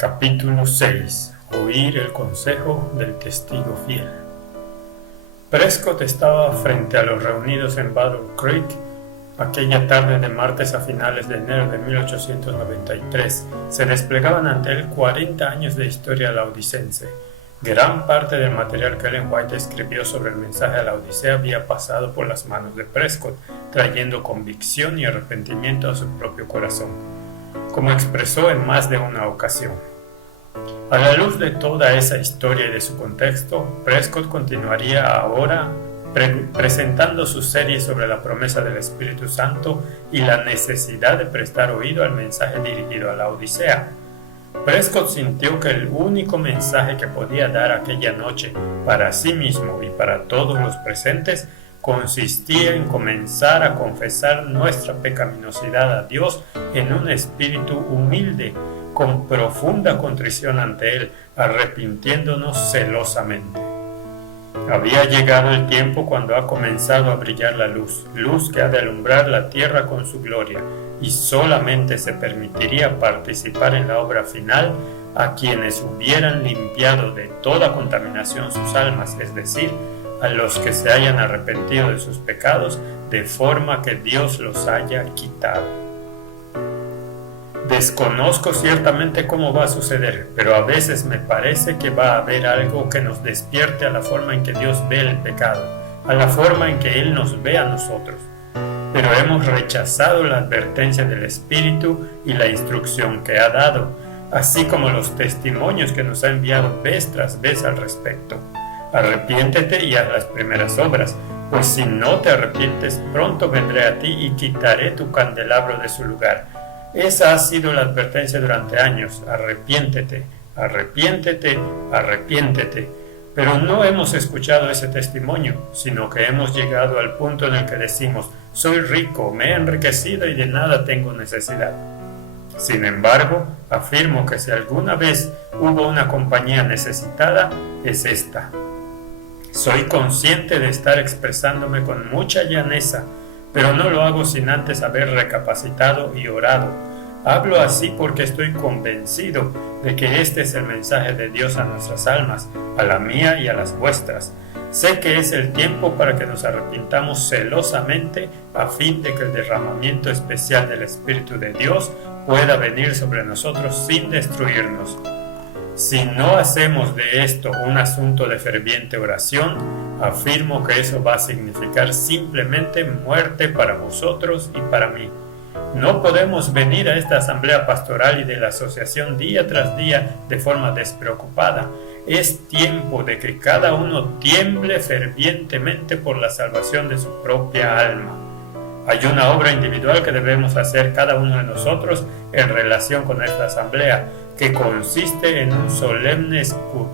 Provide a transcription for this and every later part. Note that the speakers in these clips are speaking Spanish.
Capítulo 6. Oír el consejo del testigo fiel. Prescott estaba frente a los reunidos en Battle Creek aquella tarde de martes a finales de enero de 1893. Se desplegaban ante él 40 años de historia laodicense. Gran parte del material que Ellen White escribió sobre el mensaje a la Odisea había pasado por las manos de Prescott, trayendo convicción y arrepentimiento a su propio corazón, como expresó en más de una ocasión. A la luz de toda esa historia y de su contexto, Prescott continuaría ahora presentando su serie sobre la promesa del Espíritu Santo y la necesidad de prestar oído al mensaje dirigido a la Odisea. Prescott sintió que el único mensaje que podía dar aquella noche para sí mismo y para todos los presentes consistía en comenzar a confesar nuestra pecaminosidad a Dios en un espíritu humilde, con profunda contrición ante Él, arrepintiéndonos celosamente. Había llegado el tiempo cuando ha comenzado a brillar la luz, luz que ha de alumbrar la tierra con su gloria, y solamente se permitiría participar en la obra final a quienes hubieran limpiado de toda contaminación sus almas, es decir, a los que se hayan arrepentido de sus pecados de forma que Dios los haya quitado. Desconozco ciertamente cómo va a suceder, pero a veces me parece que va a haber algo que nos despierte a la forma en que Dios ve el pecado, a la forma en que Él nos ve a nosotros. Pero hemos rechazado la advertencia del Espíritu y la instrucción que ha dado, así como los testimonios que nos ha enviado vez tras vez al respecto. Arrepiéntete y haz las primeras obras, pues si no te arrepientes, pronto vendré a ti y quitaré tu candelabro de su lugar. Esa ha sido la advertencia durante años: arrepiéntete, arrepiéntete, arrepiéntete. Pero no hemos escuchado ese testimonio, sino que hemos llegado al punto en el que decimos: soy rico, me he enriquecido y de nada tengo necesidad. Sin embargo, afirmo que si alguna vez hubo una compañía necesitada, es esta. Soy consciente de estar expresándome con mucha llaneza, pero no lo hago sin antes haber recapacitado y orado. Hablo así porque estoy convencido de que este es el mensaje de Dios a nuestras almas, a la mía y a las vuestras. Sé que es el tiempo para que nos arrepintamos celosamente a fin de que el derramamiento especial del Espíritu de Dios pueda venir sobre nosotros sin destruirnos. Si no hacemos de esto un asunto de ferviente oración, afirmo que eso va a significar simplemente muerte para vosotros y para mí. No podemos venir a esta asamblea pastoral y de la asociación día tras día de forma despreocupada. Es tiempo de que cada uno tiemble fervientemente por la salvación de su propia alma. Hay una obra individual que debemos hacer cada uno de nosotros en relación con esta asamblea, que consiste en un solemne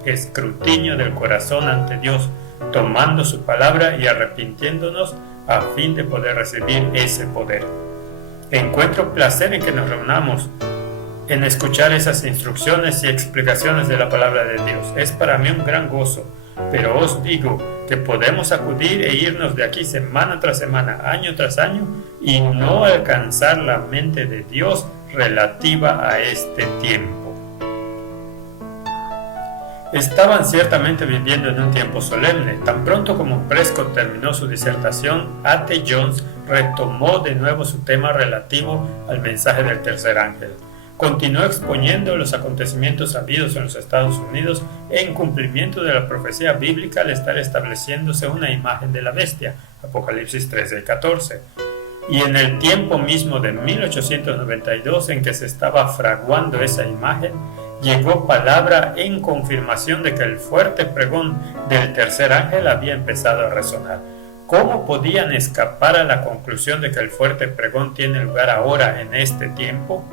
escrutinio del corazón ante Dios, tomando su palabra y arrepintiéndonos a fin de poder recibir ese poder. Encuentro placer en que nos reunamos, en escuchar esas instrucciones y explicaciones de la palabra de Dios. Es para mí un gran gozo, pero os digo que podemos acudir e irnos de aquí semana tras semana, año tras año, y no alcanzar la mente de Dios relativa a este tiempo. Estaban ciertamente viviendo en un tiempo solemne. Tan pronto como Prescott terminó su disertación, A.T. Jones retomó de nuevo su tema relativo al mensaje del tercer ángel. Continuó exponiendo los acontecimientos habidos en los Estados Unidos en cumplimiento de la profecía bíblica al estar estableciéndose una imagen de la bestia, Apocalipsis 13 y 14. Y en el tiempo mismo de 1892 en que se estaba fraguando esa imagen, llegó palabra en confirmación de que el fuerte pregón del tercer ángel había empezado a resonar. ¿Cómo podían escapar a la conclusión de que el fuerte pregón tiene lugar ahora en este tiempo?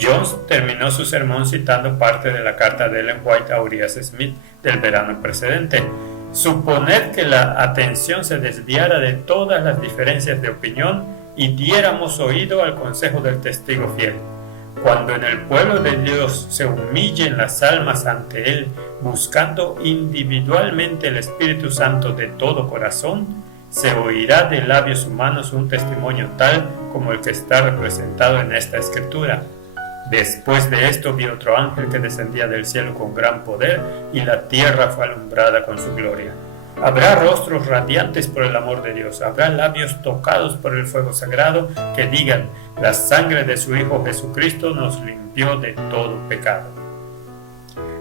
Jones terminó su sermón citando parte de la carta de Ellen White a Urias Smith del verano precedente. Suponed que la atención se desviara de todas las diferencias de opinión y diéramos oído al consejo del testigo fiel. Cuando en el pueblo de Dios se humillen las almas ante Él, buscando individualmente el Espíritu Santo de todo corazón, se oirá de labios humanos un testimonio tal como el que está representado en esta escritura. Después de esto vi otro ángel que descendía del cielo con gran poder, y la tierra fue alumbrada con su gloria. Habrá rostros radiantes por el amor de Dios, habrá labios tocados por el fuego sagrado que digan: la sangre de su Hijo Jesucristo nos limpió de todo pecado.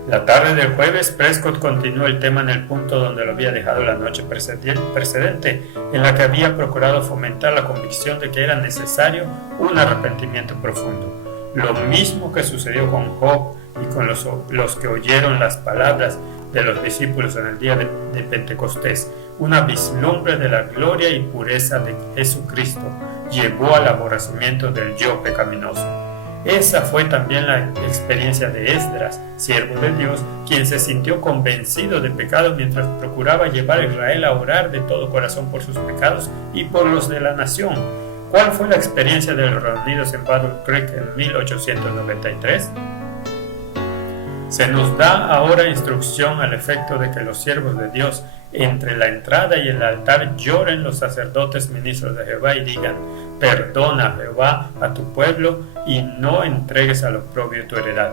La tarde del jueves, Prescott continuó el tema en el punto donde lo había dejado la noche precedente, en la que había procurado fomentar la convicción de que era necesario un arrepentimiento profundo. Lo mismo que sucedió con Job y con los que oyeron las palabras de los discípulos en el día de Pentecostés. Una vislumbre de la gloria y pureza de Jesucristo llevó al aborrecimiento del yo pecaminoso. Esa fue también la experiencia de Esdras, siervo de Dios, quien se sintió convencido de pecado mientras procuraba llevar a Israel a orar de todo corazón por sus pecados y por los de la nación. ¿Cuál fue la experiencia de los reunidos en Battle Creek en 1893? Se nos da ahora instrucción al efecto de que los siervos de Dios entre la entrada y el altar lloren los sacerdotes ministros de Jehová y digan: perdona, Jehová, a tu pueblo y no entregues al oprobio tu heredad.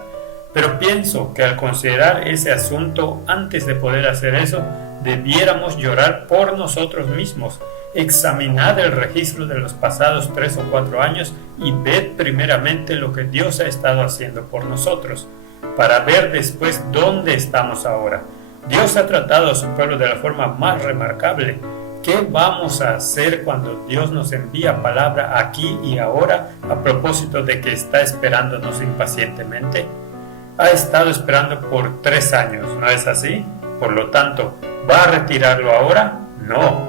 Pero pienso que al considerar ese asunto, antes de poder hacer eso, debiéramos llorar por nosotros mismos. Examinad el registro de los pasados 3 o 4 años y ved primeramente lo que Dios ha estado haciendo por nosotros, para ver después dónde estamos ahora. Dios ha tratado a su pueblo de la forma más remarcable. ¿Qué vamos a hacer cuando Dios nos envía palabra aquí y ahora a propósito de que está esperándonos impacientemente? Ha estado esperando por 3 años, ¿no es así? Por lo tanto, ¿va a retirarlo ahora? No.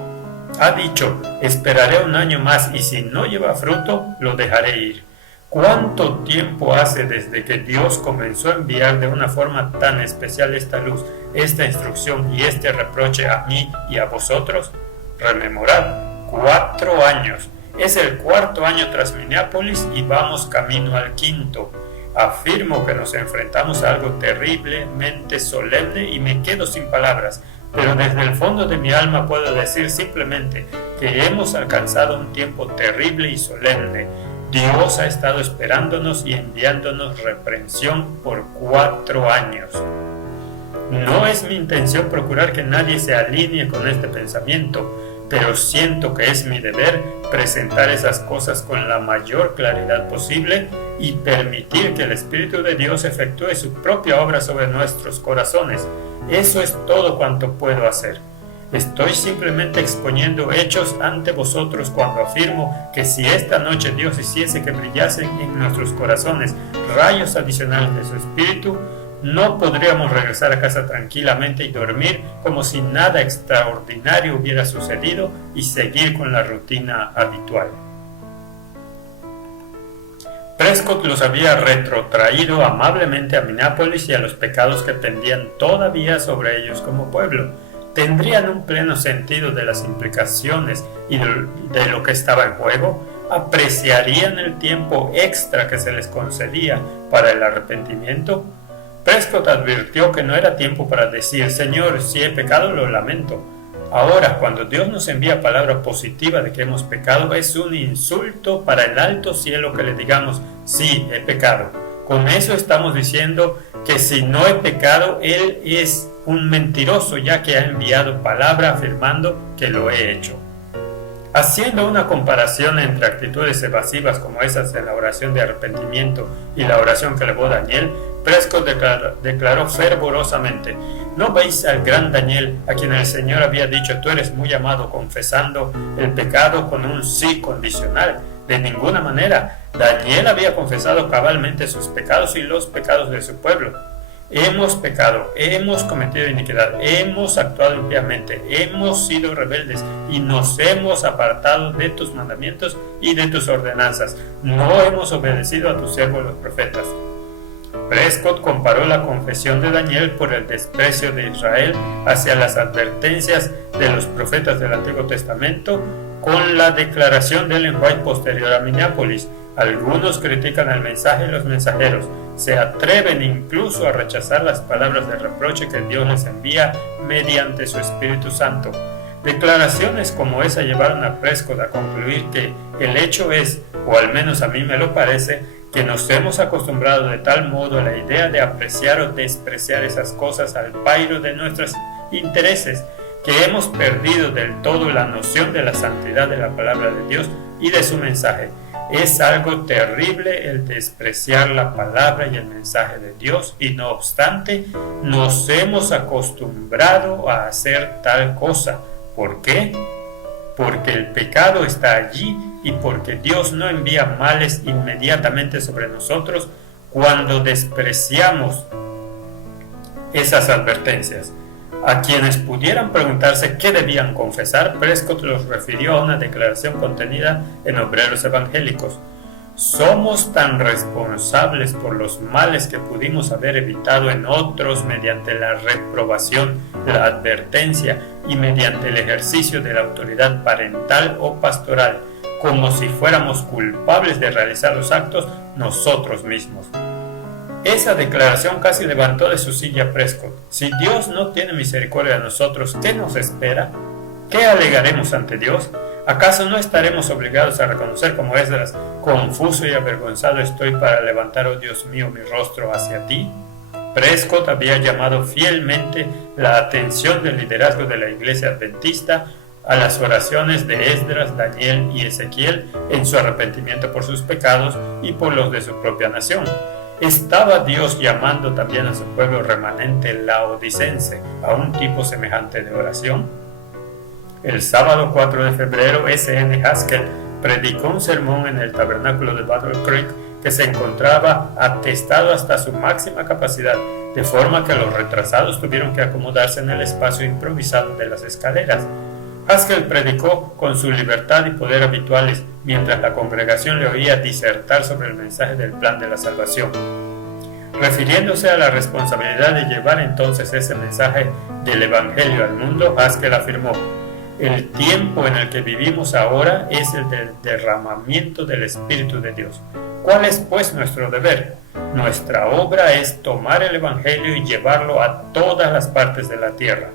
Ha dicho: esperaré 1 año más y si no lleva fruto, lo dejaré ir. ¿Cuánto tiempo hace desde que Dios comenzó a enviar de una forma tan especial esta luz, esta instrucción y este reproche a mí y a vosotros? Rememorad, 4 años. Es el 4º año tras Minneapolis y vamos camino al 5º. Afirmo que nos enfrentamos a algo terriblemente solemne y me quedo sin palabras, pero desde el fondo de mi alma puedo decir simplemente que hemos alcanzado un tiempo terrible y solemne. Dios ha estado esperándonos y enviándonos reprensión por 4 años. No es mi intención procurar que nadie se alinee con este pensamiento, pero siento que es mi deber presentar esas cosas con la mayor claridad posible y permitir que el Espíritu de Dios efectúe su propia obra sobre nuestros corazones. Eso es todo cuanto puedo hacer. Estoy simplemente exponiendo hechos ante vosotros cuando afirmo que si esta noche Dios hiciese que brillasen en nuestros corazones rayos adicionales de su Espíritu, no podríamos regresar a casa tranquilamente y dormir como si nada extraordinario hubiera sucedido y seguir con la rutina habitual. Prescott los había retrotraído amablemente a Minneapolis y a los pecados que pendían todavía sobre ellos como pueblo. ¿Tendrían un pleno sentido de las implicaciones y de lo que estaba en juego? ¿Apreciarían el tiempo extra que se les concedía para el arrepentimiento? Prescott advirtió que no era tiempo para decir: Señor, si he pecado, lo lamento. Ahora, cuando Dios nos envía palabra positiva de que hemos pecado, es un insulto para el alto cielo que le digamos: sí, he pecado. Con eso estamos diciendo que si no he pecado, Él es un mentiroso, ya que ha enviado palabra afirmando que lo he hecho. Haciendo una comparación entre actitudes evasivas como esas en la oración de arrepentimiento y la oración que elevó Daniel, Prescott declaró fervorosamente: ¿no veis al gran Daniel, a quien el Señor había dicho: tú eres muy amado, confesando el pecado con un sí condicional? De ninguna manera. Daniel había confesado cabalmente sus pecados y los pecados de su pueblo. Hemos pecado, hemos cometido iniquidad, hemos actuado impíamente, hemos sido rebeldes y nos hemos apartado de tus mandamientos y de tus ordenanzas. No hemos obedecido a tus siervos los profetas. Prescott comparó la confesión de Daniel por el desprecio de Israel hacia las advertencias de los profetas del Antiguo Testamento con la declaración del lenguaje posterior a Minneapolis. Algunos critican el mensaje y los mensajeros, se atreven incluso a rechazar las palabras de reproche que Dios les envía mediante su Espíritu Santo. Declaraciones como esa llevaron a Prescott a concluir que el hecho es, o al menos a mí me lo parece, que nos hemos acostumbrado de tal modo a la idea de apreciar o despreciar esas cosas al pairo de nuestros intereses, que hemos perdido del todo la noción de la santidad de la palabra de Dios y de su mensaje. Es algo terrible el despreciar la palabra y el mensaje de Dios, y no obstante, nos hemos acostumbrado a hacer tal cosa. ¿Por qué? Porque el pecado está allí y porque Dios no envía males inmediatamente sobre nosotros cuando despreciamos esas advertencias. A quienes pudieran preguntarse qué debían confesar, Prescott los refirió a una declaración contenida en Obreros Evangélicos. Somos tan responsables por los males que pudimos haber evitado en otros mediante la reprobación, la advertencia y mediante el ejercicio de la autoridad parental o pastoral, como si fuéramos culpables de realizar los actos nosotros mismos. Esa declaración casi levantó de su silla Prescott. Si Dios no tiene misericordia de nosotros, ¿qué nos espera? ¿Qué alegaremos ante Dios? ¿Acaso no estaremos obligados a reconocer como Esdras, confuso y avergonzado estoy para levantar, oh Dios mío, mi rostro hacia ti? Prescott había llamado fielmente la atención del liderazgo de la Iglesia Adventista a las oraciones de Esdras, Daniel y Ezequiel en su arrepentimiento por sus pecados y por los de su propia nación. ¿Estaba Dios llamando también a su pueblo remanente laodicense a un tipo semejante de oración? El sábado 4 de febrero, S.N. Haskell predicó un sermón en el tabernáculo de Battle Creek que se encontraba atestado hasta su máxima capacidad, de forma que los retrasados tuvieron que acomodarse en el espacio improvisado de las escaleras. Haskell predicó con su libertad y poder habituales mientras la congregación le oía disertar sobre el mensaje del plan de la salvación. Refiriéndose a la responsabilidad de llevar entonces ese mensaje del Evangelio al mundo, Haskell afirmó: el tiempo en el que vivimos ahora es el del derramamiento del Espíritu de Dios. ¿Cuál es pues nuestro deber? Nuestra obra es tomar el Evangelio y llevarlo a todas las partes de la tierra.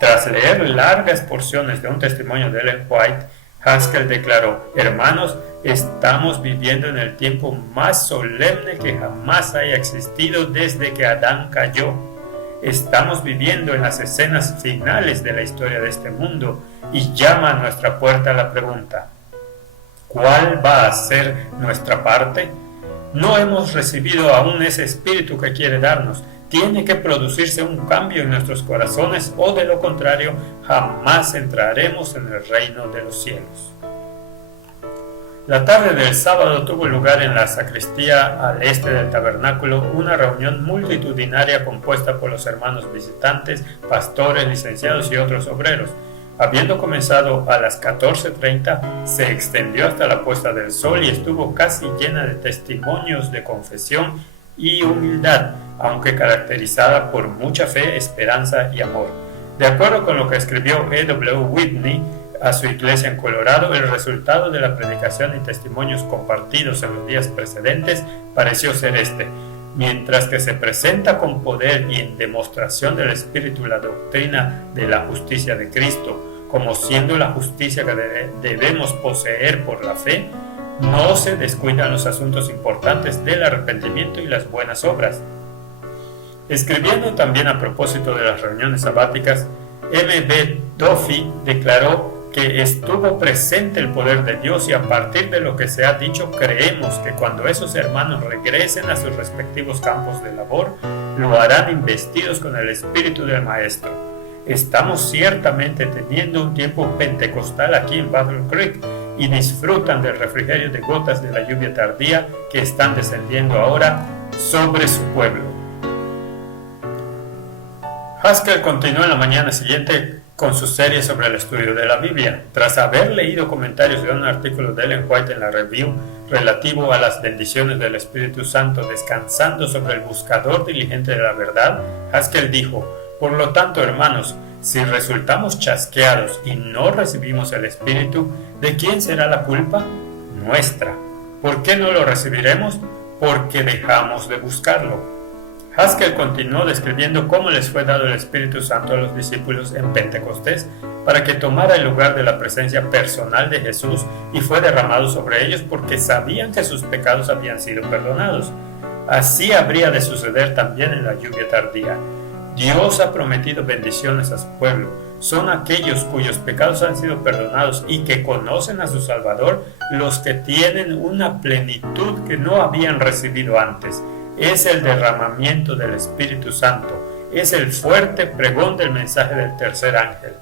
Tras leer largas porciones de un testimonio de Ellen White, Haskell declaró: hermanos, estamos viviendo en el tiempo más solemne que jamás haya existido desde que Adán cayó. Estamos viviendo en las escenas finales de la historia de este mundo y llama a nuestra puerta la pregunta: ¿cuál va a ser nuestra parte? No hemos recibido aún ese espíritu que quiere darnos. Tiene que producirse un cambio en nuestros corazones o de lo contrario jamás entraremos en el reino de los cielos. La tarde del sábado tuvo lugar en la sacristía al este del tabernáculo una reunión multitudinaria compuesta por los hermanos visitantes, pastores, licenciados y otros obreros. Habiendo comenzado a las 14:30, se extendió hasta la puesta del sol y estuvo casi llena de testimonios de confesión y humildad, aunque caracterizada por mucha fe, esperanza y amor. De acuerdo con lo que escribió E.W. Whitney a su iglesia en Colorado, el resultado de la predicación y testimonios compartidos en los días precedentes pareció ser este: mientras que se presenta con poder y en demostración del Espíritu la doctrina de la justicia de Cristo, como siendo la justicia que debemos poseer por la fe, no se descuidan los asuntos importantes del arrepentimiento y las buenas obras. Escribiendo también a propósito de las reuniones sabáticas, M.B. Duffy declaró que estuvo presente el poder de Dios y a partir de lo que se ha dicho creemos que cuando esos hermanos regresen a sus respectivos campos de labor, lo harán investidos con el Espíritu del Maestro. Estamos ciertamente teniendo un tiempo pentecostal aquí en Battle Creek y disfrutan del refrigerio de gotas de la lluvia tardía que están descendiendo ahora sobre su pueblo. Haskell continuó en la mañana siguiente con su serie sobre el estudio de la Biblia. Tras haber leído comentarios de un artículo de Ellen White en la Review relativo a las bendiciones del Espíritu Santo descansando sobre el buscador diligente de la verdad, Haskell dijo: por lo tanto, hermanos, si resultamos chasqueados y no recibimos el Espíritu, ¿de quién será la culpa? Nuestra. ¿Por qué no lo recibiremos? Porque dejamos de buscarlo. Haskell continuó describiendo cómo les fue dado el Espíritu Santo a los discípulos en Pentecostés para que tomara el lugar de la presencia personal de Jesús y fue derramado sobre ellos porque sabían que sus pecados habían sido perdonados. Así habría de suceder también en la lluvia tardía. Dios ha prometido bendiciones a su pueblo. Son aquellos cuyos pecados han sido perdonados y que conocen a su Salvador los que tienen una plenitud que no habían recibido antes. Es el derramamiento del Espíritu Santo. Es el fuerte pregón del mensaje del tercer ángel.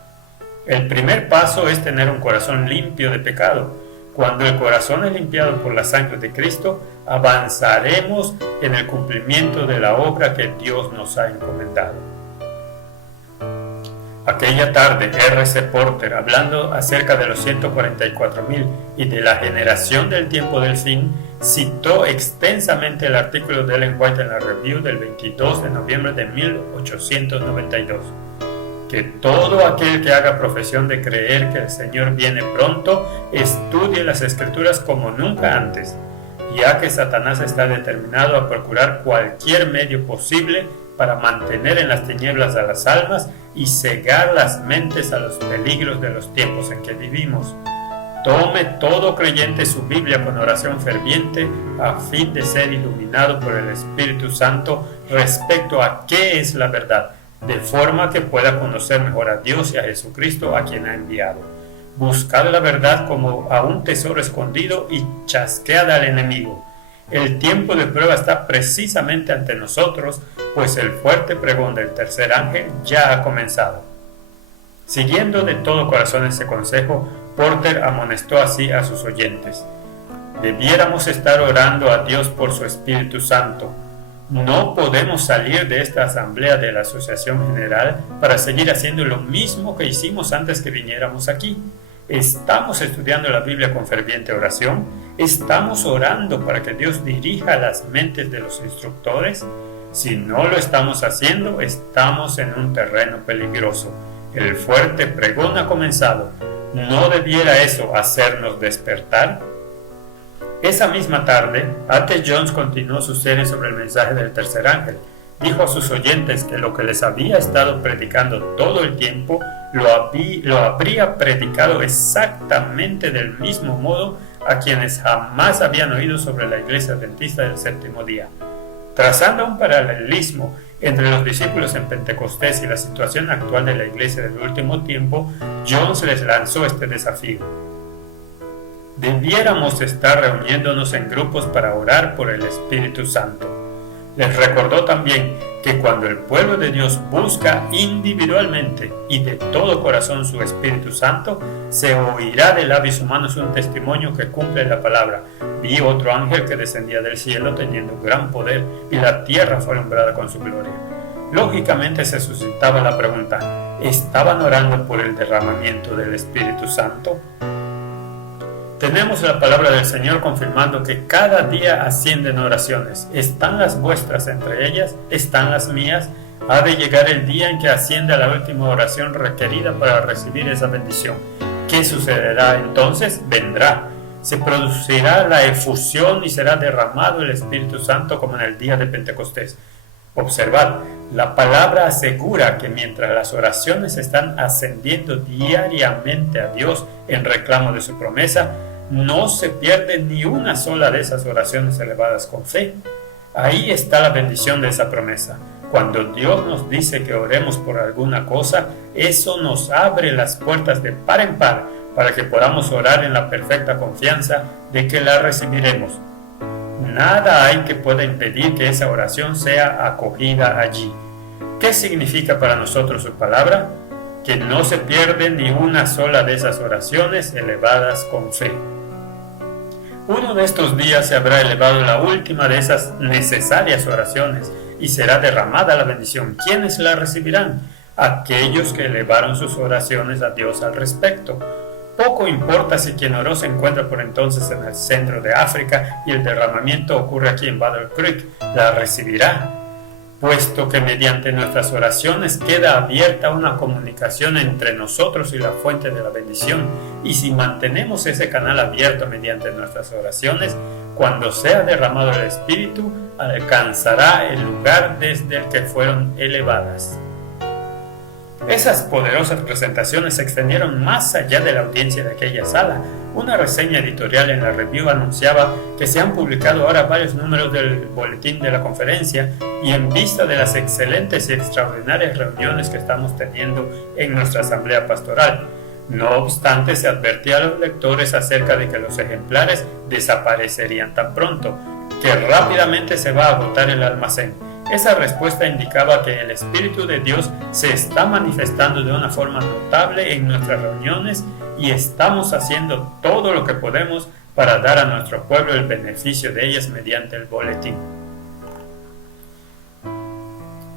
El primer paso es tener un corazón limpio de pecado. Cuando el corazón es limpiado por la sangre de Cristo, avanzaremos en el cumplimiento de la obra que Dios nos ha encomendado. Aquella tarde, R.C. Porter, hablando acerca de los 144,000 y de la generación del tiempo del fin, citó extensamente el artículo de Ellen White en la Review del 22 de noviembre de 1892. Que todo aquel que haga profesión de creer que el Señor viene pronto, estudie las Escrituras como nunca antes, ya que Satanás está determinado a procurar cualquier medio posible para mantener en las tinieblas a las almas y cegar las mentes a los peligros de los tiempos en que vivimos. Tome todo creyente su Biblia con oración ferviente a fin de ser iluminado por el Espíritu Santo respecto a qué es la verdad, de forma que pueda conocer mejor a Dios y a Jesucristo a quien ha enviado. Buscad la verdad como a un tesoro escondido y chasquead al enemigo. El tiempo de prueba está precisamente ante nosotros, pues el fuerte pregón del tercer ángel ya ha comenzado. Siguiendo de todo corazón ese consejo, Porter amonestó así a sus oyentes: debiéramos estar orando a Dios por su Espíritu Santo. No podemos salir de esta asamblea de la Asociación General para seguir haciendo lo mismo que hicimos antes que viniéramos aquí. Estamos estudiando la Biblia con ferviente oración. Estamos orando para que Dios dirija las mentes de los instructores. Si no lo estamos haciendo, estamos en un terreno peligroso. El fuerte pregón ha comenzado. ¿No debiera eso hacernos despertar? Esa misma tarde, A.T. Jones continuó su serie sobre el mensaje del tercer ángel. Dijo a sus oyentes que lo que les había estado predicando todo el tiempo lo habría predicado exactamente del mismo modo a quienes jamás habían oído sobre la Iglesia Adventista del Séptimo Día. Trazando un paralelismo entre los discípulos en Pentecostés y la situación actual de la Iglesia del último tiempo, Jones les lanzó este desafío: debiéramos estar reuniéndonos en grupos para orar por el Espíritu Santo. Les recordó también que cuando el pueblo de Dios busca individualmente y de todo corazón su Espíritu Santo, se oirá de labios humanos un testimonio que cumple la palabra: vi otro ángel que descendía del cielo teniendo gran poder, y la tierra fue alumbrada con su gloria. Lógicamente se suscitaba la pregunta: ¿estaban orando por el derramamiento del Espíritu Santo? Tenemos la palabra del Señor confirmando que cada día ascienden oraciones. ¿Están las vuestras entre ellas? ¿Están las mías? Ha de llegar el día en que ascienda la última oración requerida para recibir esa bendición. ¿Qué sucederá entonces? Vendrá. Se producirá la efusión y será derramado el Espíritu Santo como en el día de Pentecostés. Observad, la palabra asegura que mientras las oraciones están ascendiendo diariamente a Dios en reclamo de su promesa, no se pierde ni una sola de esas oraciones elevadas con fe. Ahí está la bendición de esa promesa. Cuando Dios nos dice que oremos por alguna cosa, eso nos abre las puertas de par en par para que podamos orar en la perfecta confianza de que la recibiremos. Nada hay que pueda impedir que esa oración sea acogida allí. ¿Qué significa para nosotros su palabra? Que no se pierde ni una sola de esas oraciones elevadas con fe. Uno de estos días se habrá elevado la última de esas necesarias oraciones y será derramada la bendición. ¿Quiénes la recibirán? Aquellos que elevaron sus oraciones a Dios al respecto. Poco importa si quien oró se encuentra por entonces en el centro de África y el derramamiento ocurre aquí en Battle Creek, la recibirá, puesto que mediante nuestras oraciones queda abierta una comunicación entre nosotros y la fuente de la bendición, y si mantenemos ese canal abierto mediante nuestras oraciones, cuando sea derramado el Espíritu, alcanzará el lugar desde el que fueron elevadas. Esas poderosas presentaciones se extendieron más allá de la audiencia de aquella sala. Una reseña editorial en la Review anunciaba que se han publicado ahora varios números del boletín de la conferencia, y en vista de las excelentes y extraordinarias reuniones que estamos teniendo en nuestra asamblea pastoral. No obstante, se advertía a los lectores acerca de que los ejemplares desaparecerían tan pronto, que rápidamente se va a agotar el almacén. Esa respuesta indicaba que el Espíritu de Dios se está manifestando de una forma notable en nuestras reuniones y estamos haciendo todo lo que podemos para dar a nuestro pueblo el beneficio de ellas mediante el boletín.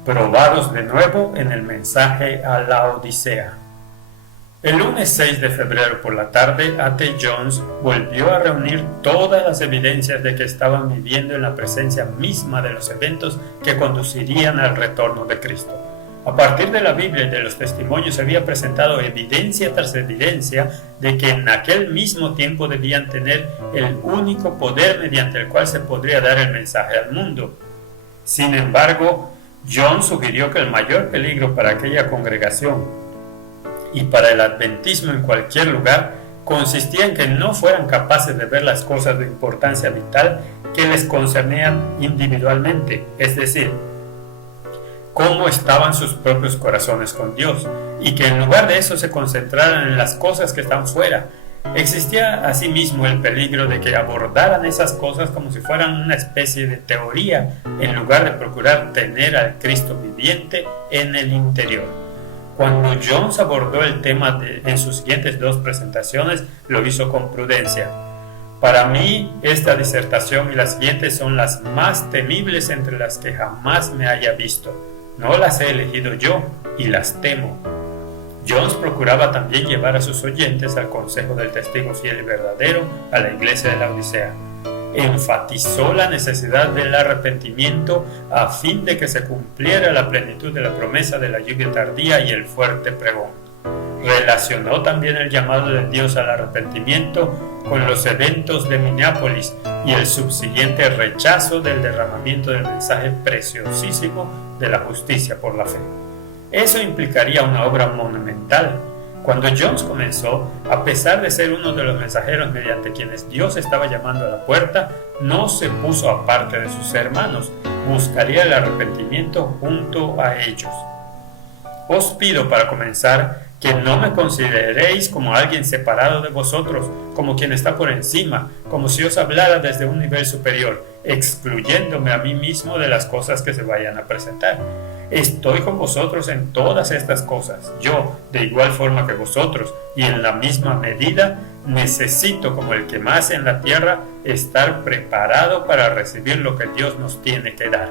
Probados de nuevo en el mensaje a la Odisea. El lunes 6 de febrero por la tarde, A.T. Jones volvió a reunir todas las evidencias de que estaban viviendo en la presencia misma de los eventos que conducirían al retorno de Cristo. A partir de la Biblia y de los testimonios se había presentado evidencia tras evidencia de que en aquel mismo tiempo debían tener el único poder mediante el cual se podría dar el mensaje al mundo. Sin embargo, Jones sugirió que el mayor peligro para aquella congregación y para el adventismo en cualquier lugar consistía en que no fueran capaces de ver las cosas de importancia vital que les concernían individualmente, es decir, cómo estaban sus propios corazones con Dios, y que en lugar de eso se concentraran en las cosas que están fuera. Existía asimismo el peligro de que abordaran esas cosas como si fueran una especie de teoría, en lugar de procurar tener al Cristo viviente en el interior. Cuando Jones abordó el tema en sus siguientes dos presentaciones, lo hizo con prudencia. Para mí, esta disertación y las siguientes son las más temibles entre las que jamás me haya visto. No las he elegido yo y las temo. Jones procuraba también llevar a sus oyentes al consejo del testigo fiel y verdadero a la iglesia de la Odisea. Enfatizó la necesidad del arrepentimiento a fin de que se cumpliera la plenitud de la promesa de la lluvia tardía y el fuerte pregón. Relacionó también el llamado de Dios al arrepentimiento con los eventos de Minneapolis y el subsiguiente rechazo del derramamiento del mensaje preciosísimo de la justicia por la fe. Eso implicaría una obra monumental. Cuando Jones comenzó, a pesar de ser uno de los mensajeros mediante quienes Dios estaba llamando a la puerta, no se puso aparte de sus hermanos, buscaría el arrepentimiento junto a ellos. Os pido para comenzar que no me consideréis como alguien separado de vosotros, como quien está por encima, como si os hablara desde un nivel superior, excluyéndome a mí mismo de las cosas que se vayan a presentar. Estoy con vosotros en todas estas cosas. Yo, de igual forma que vosotros, y en la misma medida, necesito, como el que más en la tierra, estar preparado para recibir lo que Dios nos tiene que dar.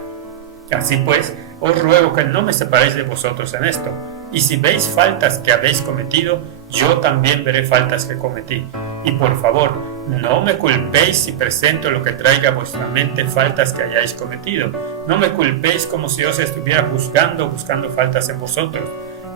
Así pues, os ruego que no me separéis de vosotros en esto. Y si veis faltas que habéis cometido, yo también veré faltas que cometí. Y por favor, no me culpéis si presento lo que traiga a vuestra mente faltas que hayáis cometido. No me culpéis como si os estuviera juzgando o buscando faltas en vosotros.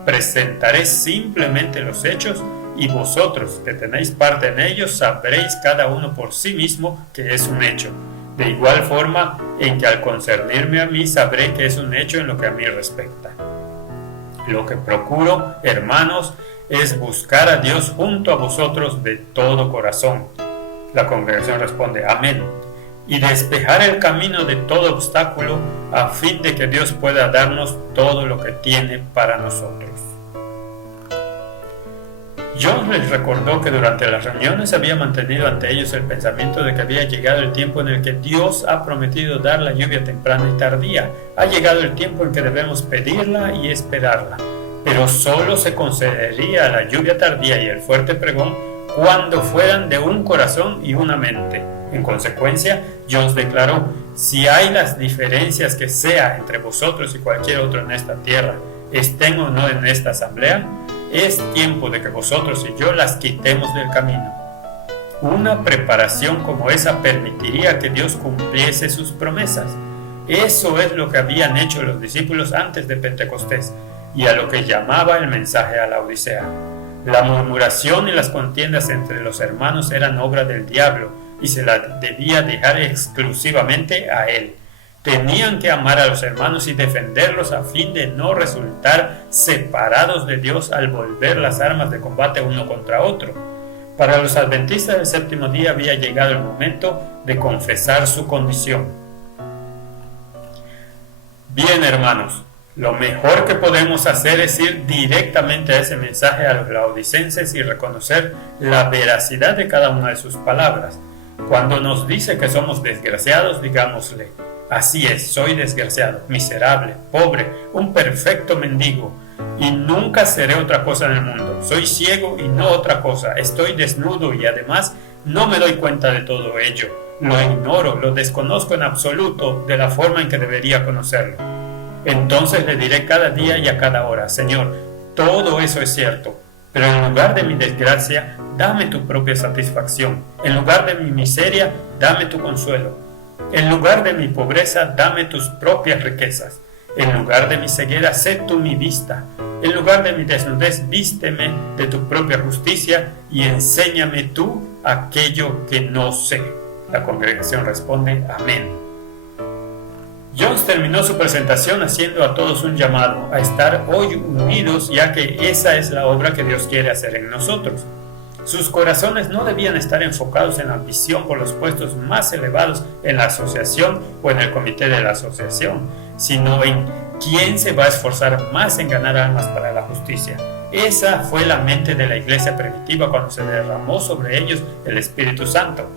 Presentaré simplemente los hechos, y vosotros, que tenéis parte en ellos, sabréis cada uno por sí mismo que es un hecho. De igual forma en que al concernirme a mí, sabré que es un hecho en lo que a mí respecta. Lo que procuro, hermanos, es buscar a Dios junto a vosotros de todo corazón. La congregación responde, amén. Y despejar el camino de todo obstáculo a fin de que Dios pueda darnos todo lo que tiene para nosotros. Jones les recordó que durante las reuniones había mantenido ante ellos el pensamiento de que había llegado el tiempo en el que Dios ha prometido dar la lluvia temprana y tardía. Ha llegado el tiempo en que debemos pedirla y esperarla, pero solo se concedería la lluvia tardía y el fuerte pregón cuando fueran de un corazón y una mente. En consecuencia, Jones declaró, si hay las diferencias que sea entre vosotros y cualquier otro en esta tierra, estén o no en esta asamblea, es tiempo de que vosotros y yo las quitemos del camino. Una preparación como esa permitiría que Dios cumpliese sus promesas. Eso es lo que habían hecho los discípulos antes de Pentecostés y a lo que llamaba el mensaje a la Odisea. La murmuración y las contiendas entre los hermanos eran obra del diablo, y se la debía dejar exclusivamente a él. Tenían que amar a los hermanos y defenderlos a fin de no resultar separados de Dios al volver las armas de combate uno contra otro. Para los adventistas del séptimo día había llegado el momento de confesar su condición. Bien, hermanos, lo mejor que podemos hacer es ir directamente a ese mensaje a los laodicenses y reconocer la veracidad de cada una de sus palabras. Cuando nos dice que somos desgraciados, digámosle: así es, soy desgraciado, miserable, pobre, un perfecto mendigo, y nunca seré otra cosa en el mundo. Soy ciego y no otra cosa, estoy desnudo y además no me doy cuenta de todo ello. Lo ignoro, lo desconozco en absoluto de la forma en que debería conocerlo. Entonces le diré cada día y a cada hora: Señor, todo eso es cierto, pero en lugar de mi desgracia, dame tu propia satisfacción. En lugar de mi miseria, dame tu consuelo. En lugar de mi pobreza, dame tus propias riquezas. En lugar de mi ceguera, sé tú mi vista. En lugar de mi desnudez, vísteme de tu propia justicia y enséñame tú aquello que no sé. La congregación responde: amén. Jones terminó su presentación haciendo a todos un llamado a estar hoy unidos, ya que esa es la obra que Dios quiere hacer en nosotros. Sus corazones no debían estar enfocados en la ambición por los puestos más elevados en la asociación o en el comité de la asociación, sino en quién se va a esforzar más en ganar almas para la justicia. Esa fue la mente de la iglesia primitiva cuando se derramó sobre ellos el Espíritu Santo.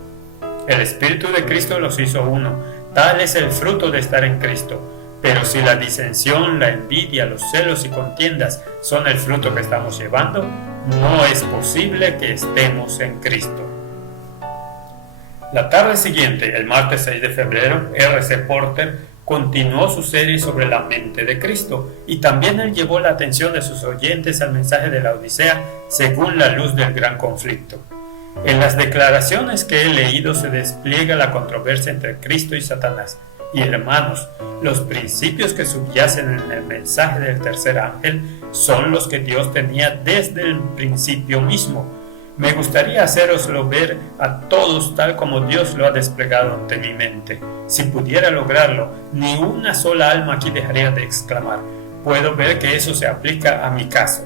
El Espíritu de Cristo los hizo uno. Tal es el fruto de estar en Cristo. Pero si la disensión, la envidia, los celos y contiendas son el fruto que estamos llevando, no es posible que estemos en Cristo. La tarde siguiente, el martes 6 de febrero, R.C. Porter continuó su serie sobre la mente de Cristo, y también él llevó la atención de sus oyentes al mensaje de la Odisea según la luz del gran conflicto. En las declaraciones que he leído se despliega la controversia entre Cristo y Satanás. Y hermanos, los principios que subyacen en el mensaje del tercer ángel son los que Dios tenía desde el principio mismo. Me gustaría hacéroslo ver a todos tal como Dios lo ha desplegado ante mi mente. Si pudiera lograrlo, ni una sola alma aquí dejaría de exclamar: puedo ver que eso se aplica a mi caso.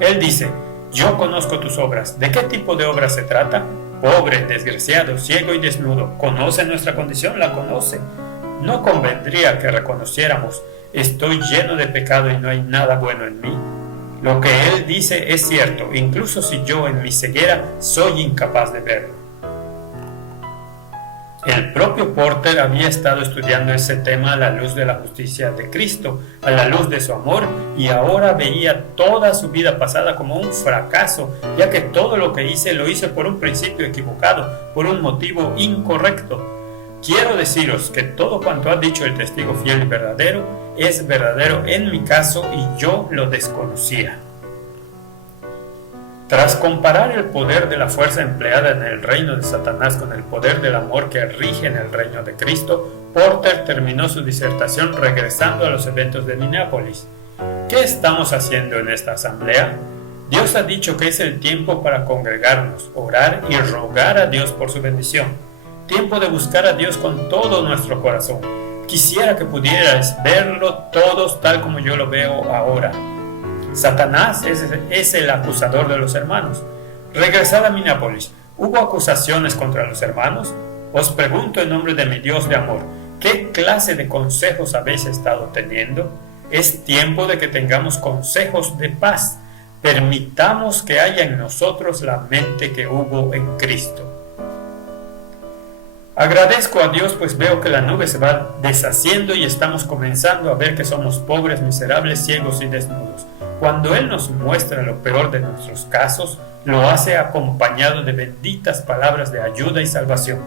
Él dice: yo conozco tus obras. ¿De qué tipo de obras se trata? Pobre, desgraciado, ciego y desnudo. ¿Conoce nuestra condición? La conoce. ¿No convendría que reconociéramos: estoy lleno de pecado y no hay nada bueno en mí? Lo que él dice es cierto, incluso si yo en mi ceguera soy incapaz de verlo. El propio Porter había estado estudiando ese tema a la luz de la justicia de Cristo, a la luz de su amor, y ahora veía toda su vida pasada como un fracaso, ya que todo lo que hice lo hice por un principio equivocado, por un motivo incorrecto. Quiero deciros que todo cuanto ha dicho el testigo fiel y verdadero es verdadero en mi caso, y yo lo desconocía. Tras comparar el poder de la fuerza empleada en el reino de Satanás con el poder del amor que rige en el reino de Cristo, Porter terminó su disertación regresando a los eventos de Minneapolis. ¿Qué estamos haciendo en esta asamblea? Dios ha dicho que es el tiempo para congregarnos, orar y rogar a Dios por su bendición. Tiempo de buscar a Dios con todo nuestro corazón. Quisiera que pudierais verlo todos tal como yo lo veo ahora. Satanás es el acusador de los hermanos. Regresad a Minneapolis. ¿Hubo acusaciones contra los hermanos? Os pregunto en nombre de mi Dios de amor, ¿qué clase de consejos habéis estado teniendo? Es tiempo de que tengamos consejos de paz. Permitamos que haya en nosotros la mente que hubo en Cristo. Agradezco a Dios, pues veo que la nube se va deshaciendo y estamos comenzando a ver que somos pobres, miserables, ciegos y desnudos. Cuando Él nos muestra lo peor de nuestros casos, lo hace acompañado de benditas palabras de ayuda y salvación.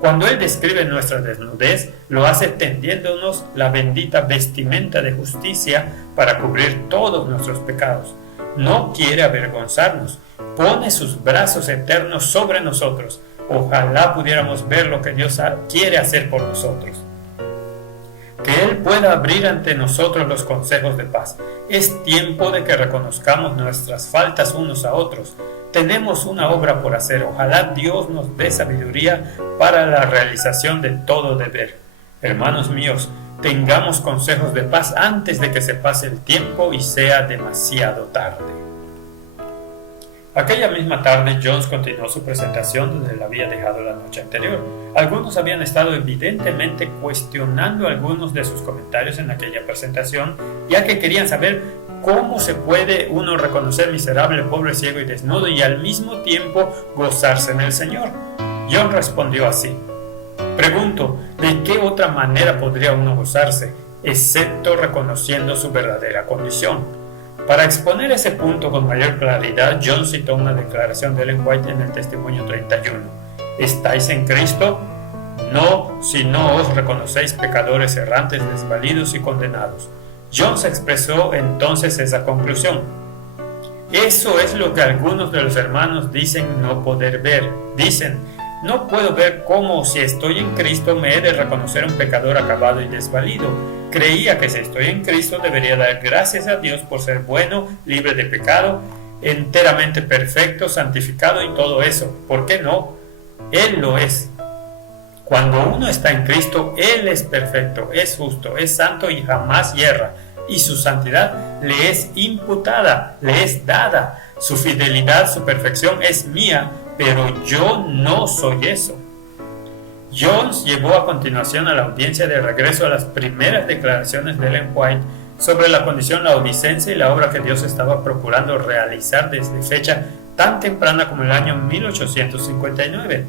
Cuando Él describe nuestra desnudez, lo hace tendiéndonos la bendita vestimenta de justicia para cubrir todos nuestros pecados. No quiere avergonzarnos, pone sus brazos eternos sobre nosotros. Ojalá pudiéramos ver lo que Dios quiere hacer por nosotros. Que Él pueda abrir ante nosotros los consejos de paz. Es tiempo de que reconozcamos nuestras faltas unos a otros. tenemos una obra por hacer. Ojalá Dios nos dé sabiduría para la realización de todo deber. Hermanos míos, tengamos consejos de paz antes de que se pase el tiempo y sea demasiado tarde. Aquella misma tarde, Jones continuó su presentación donde la había dejado la noche anterior. Algunos habían estado evidentemente cuestionando algunos de sus comentarios en aquella presentación, ya que querían saber cómo se puede uno reconocer miserable, pobre, ciego y desnudo y al mismo tiempo gozarse en el Señor. John respondió así: pregunto, ¿de qué otra manera podría uno gozarse, excepto reconociendo su verdadera condición? Para exponer ese punto con mayor claridad, John citó una declaración de Ellen White en el Testimonio 31. ¿Estáis en Cristo? No, si no os reconocéis pecadores errantes, desvalidos y condenados. John expresó entonces esa conclusión. Eso es lo que algunos de los hermanos dicen no poder ver. Dicen: no puedo ver cómo, si estoy en Cristo, me he de reconocer un pecador acabado y desvalido. Creía que si estoy en Cristo debería dar gracias a Dios por ser bueno, libre de pecado, enteramente perfecto, santificado y todo eso. ¿Por qué no? Él lo es. Cuando uno está en Cristo, Él es perfecto, es justo, es santo y jamás yerra. Y su santidad le es imputada, le es dada. Su fidelidad, su perfección es mía, pero yo no soy eso. Jones llevó a continuación a la audiencia de regreso a las primeras declaraciones de Ellen White sobre la condición laodicense y la obra que Dios estaba procurando realizar desde fecha tan temprana como el año 1859.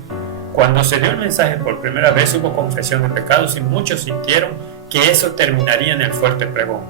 Cuando se dio el mensaje por primera vez hubo confesión de pecados y muchos sintieron que eso terminaría en el fuerte pregón.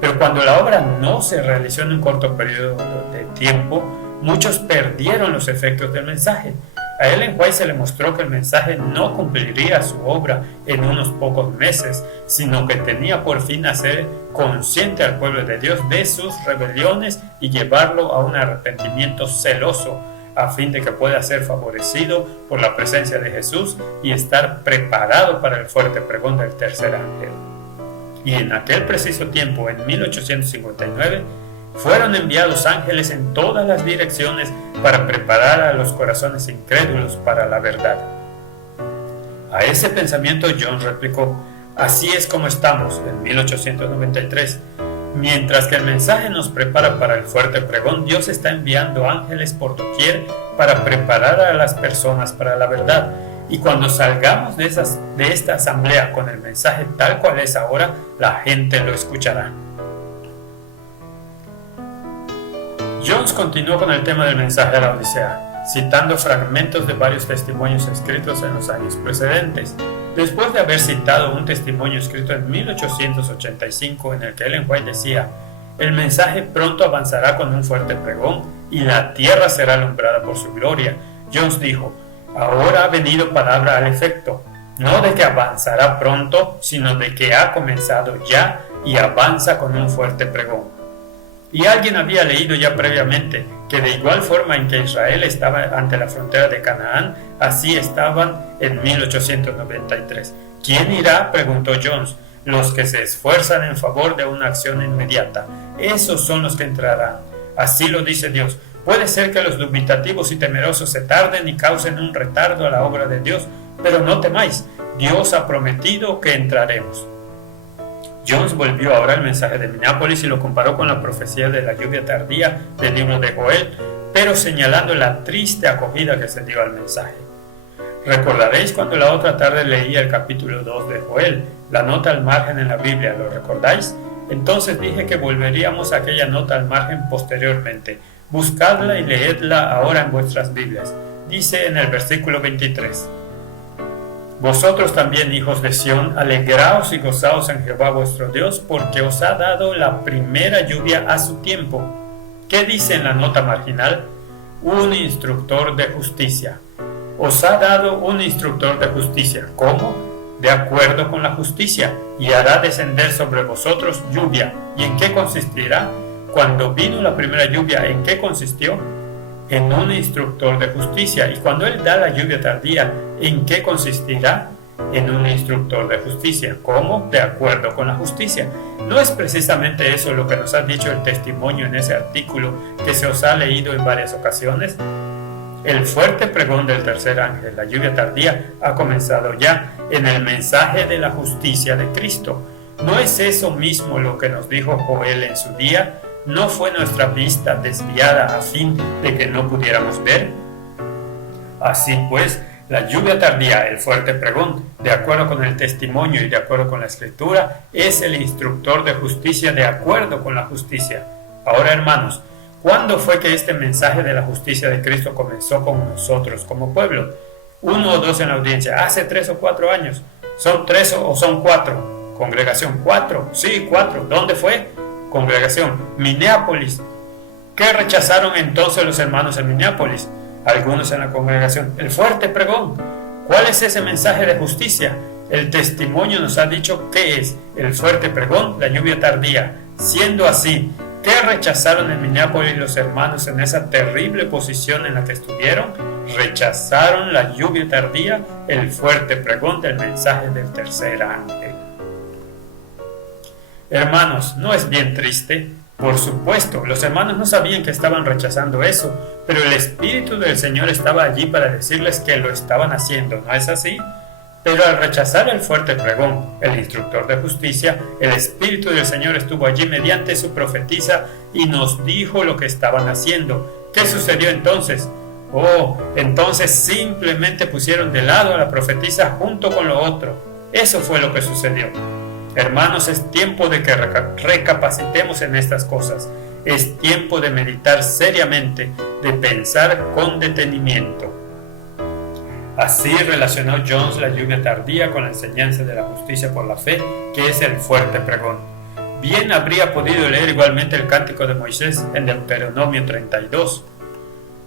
Pero cuando la obra no se realizó en un corto periodo de tiempo, muchos perdieron los efectos del mensaje. A Ellen White se le mostró que el mensaje no cumpliría su obra en unos pocos meses, sino que tenía por fin hacer consciente al pueblo de Dios de sus rebeliones y llevarlo a un arrepentimiento celoso, a fin de que pueda ser favorecido por la presencia de Jesús y estar preparado para el fuerte pregón del tercer ángel. Y en aquel preciso tiempo, en 1859, fueron enviados ángeles en todas las direcciones para preparar a los corazones incrédulos para la verdad. A ese pensamiento John replicó: así es como estamos en 1893. Mientras que el mensaje nos prepara para el fuerte pregón, Dios está enviando ángeles por doquier para preparar a las personas para la verdad. Y cuando salgamos de esta asamblea con el mensaje tal cual es ahora, la gente lo escuchará. Jones continuó con el tema del mensaje de la Odisea, citando fragmentos de varios testimonios escritos en los años precedentes. Después de haber citado un testimonio escrito en 1885 en el que Ellen White decía: el mensaje pronto avanzará con un fuerte pregón y la tierra será alumbrada por su gloria, Jones dijo: ahora ha venido palabra al efecto, no de que avanzará pronto, sino de que ha comenzado ya y avanza con un fuerte pregón. Y alguien había leído ya previamente que de igual forma en que Israel estaba ante la frontera de Canaán, así estaban en 1893. ¿Quién irá?, preguntó Jones. Los que se esfuerzan en favor de una acción inmediata. Esos son los que entrarán. Así lo dice Dios. Puede ser que los dubitativos y temerosos se tarden y causen un retardo a la obra de Dios, pero no temáis, Dios ha prometido que entraremos. Jones volvió ahora al mensaje de Minneapolis y lo comparó con la profecía de la lluvia tardía del libro de Joel, pero señalando la triste acogida que se dio al mensaje. Recordaréis cuando la otra tarde leía el capítulo 2 de Joel, la nota al margen en la Biblia, ¿lo recordáis? Entonces dije que volveríamos a aquella nota al margen posteriormente. Buscadla y leedla ahora en vuestras Biblias. Dice en el versículo 23: Vosotros también, hijos de Sión, alegraos y gozaos en Jehová vuestro Dios, porque os ha dado la primera lluvia a su tiempo. ¿Qué dice en la nota marginal? Un instructor de justicia. Os ha dado un instructor de justicia. ¿Cómo? De acuerdo con la justicia, y hará descender sobre vosotros lluvia. ¿Y en qué consistirá? Cuando vino la primera lluvia, ¿en qué consistió? En un instructor de justicia. Y cuando Él da la lluvia tardía, ¿en qué consistirá? En un instructor de justicia. ¿Cómo? De acuerdo con la justicia. ¿No es precisamente eso lo que nos ha dicho el testimonio en ese artículo que se os ha leído en varias ocasiones? El fuerte pregón del tercer ángel, la lluvia tardía, ha comenzado ya en el mensaje de la justicia de Cristo. ¿No es eso mismo lo que nos dijo Joel en su día? ¿No fue nuestra vista desviada a fin de que no pudiéramos ver? Así pues, la lluvia tardía, el fuerte pregón, de acuerdo con el testimonio y de acuerdo con la Escritura, es el instructor de justicia de acuerdo con la justicia. Ahora, hermanos, ¿cuándo fue que este mensaje de la justicia de Cristo comenzó con nosotros como pueblo? 1 o 2 en la audiencia. ¿Hace 3 o 4 años? ¿Son 3 o son 4? Congregación, 4. Sí, 4. ¿Dónde fue? Congregación, Minneapolis. ¿Qué rechazaron entonces los hermanos en Minneapolis? Algunos en la congregación. El fuerte pregón. ¿Cuál es ese mensaje de justicia? El testimonio nos ha dicho qué es el fuerte pregón, la lluvia tardía. Siendo así, ¿qué rechazaron en Minneapolis los hermanos en esa terrible posición en la que estuvieron? Rechazaron la lluvia tardía, el fuerte pregón del mensaje del tercer ángel. Hermanos, ¿no es bien triste? Por supuesto, los hermanos no sabían que estaban rechazando eso, pero el Espíritu del Señor estaba allí para decirles que lo estaban haciendo, ¿no es así? Pero al rechazar el fuerte pregón, el instructor de justicia, el Espíritu del Señor estuvo allí mediante su profetisa y nos dijo lo que estaban haciendo. ¿Qué sucedió entonces? Oh, entonces simplemente pusieron de lado a la profetisa junto con lo otro. Eso fue lo que sucedió. Hermanos, es tiempo de que recapacitemos en estas cosas. Es tiempo de meditar seriamente, de pensar con detenimiento. Así relacionó Jones la lluvia tardía con la enseñanza de la justicia por la fe, que es el fuerte pregón. Bien habría podido leer igualmente el cántico de Moisés en Deuteronomio 32.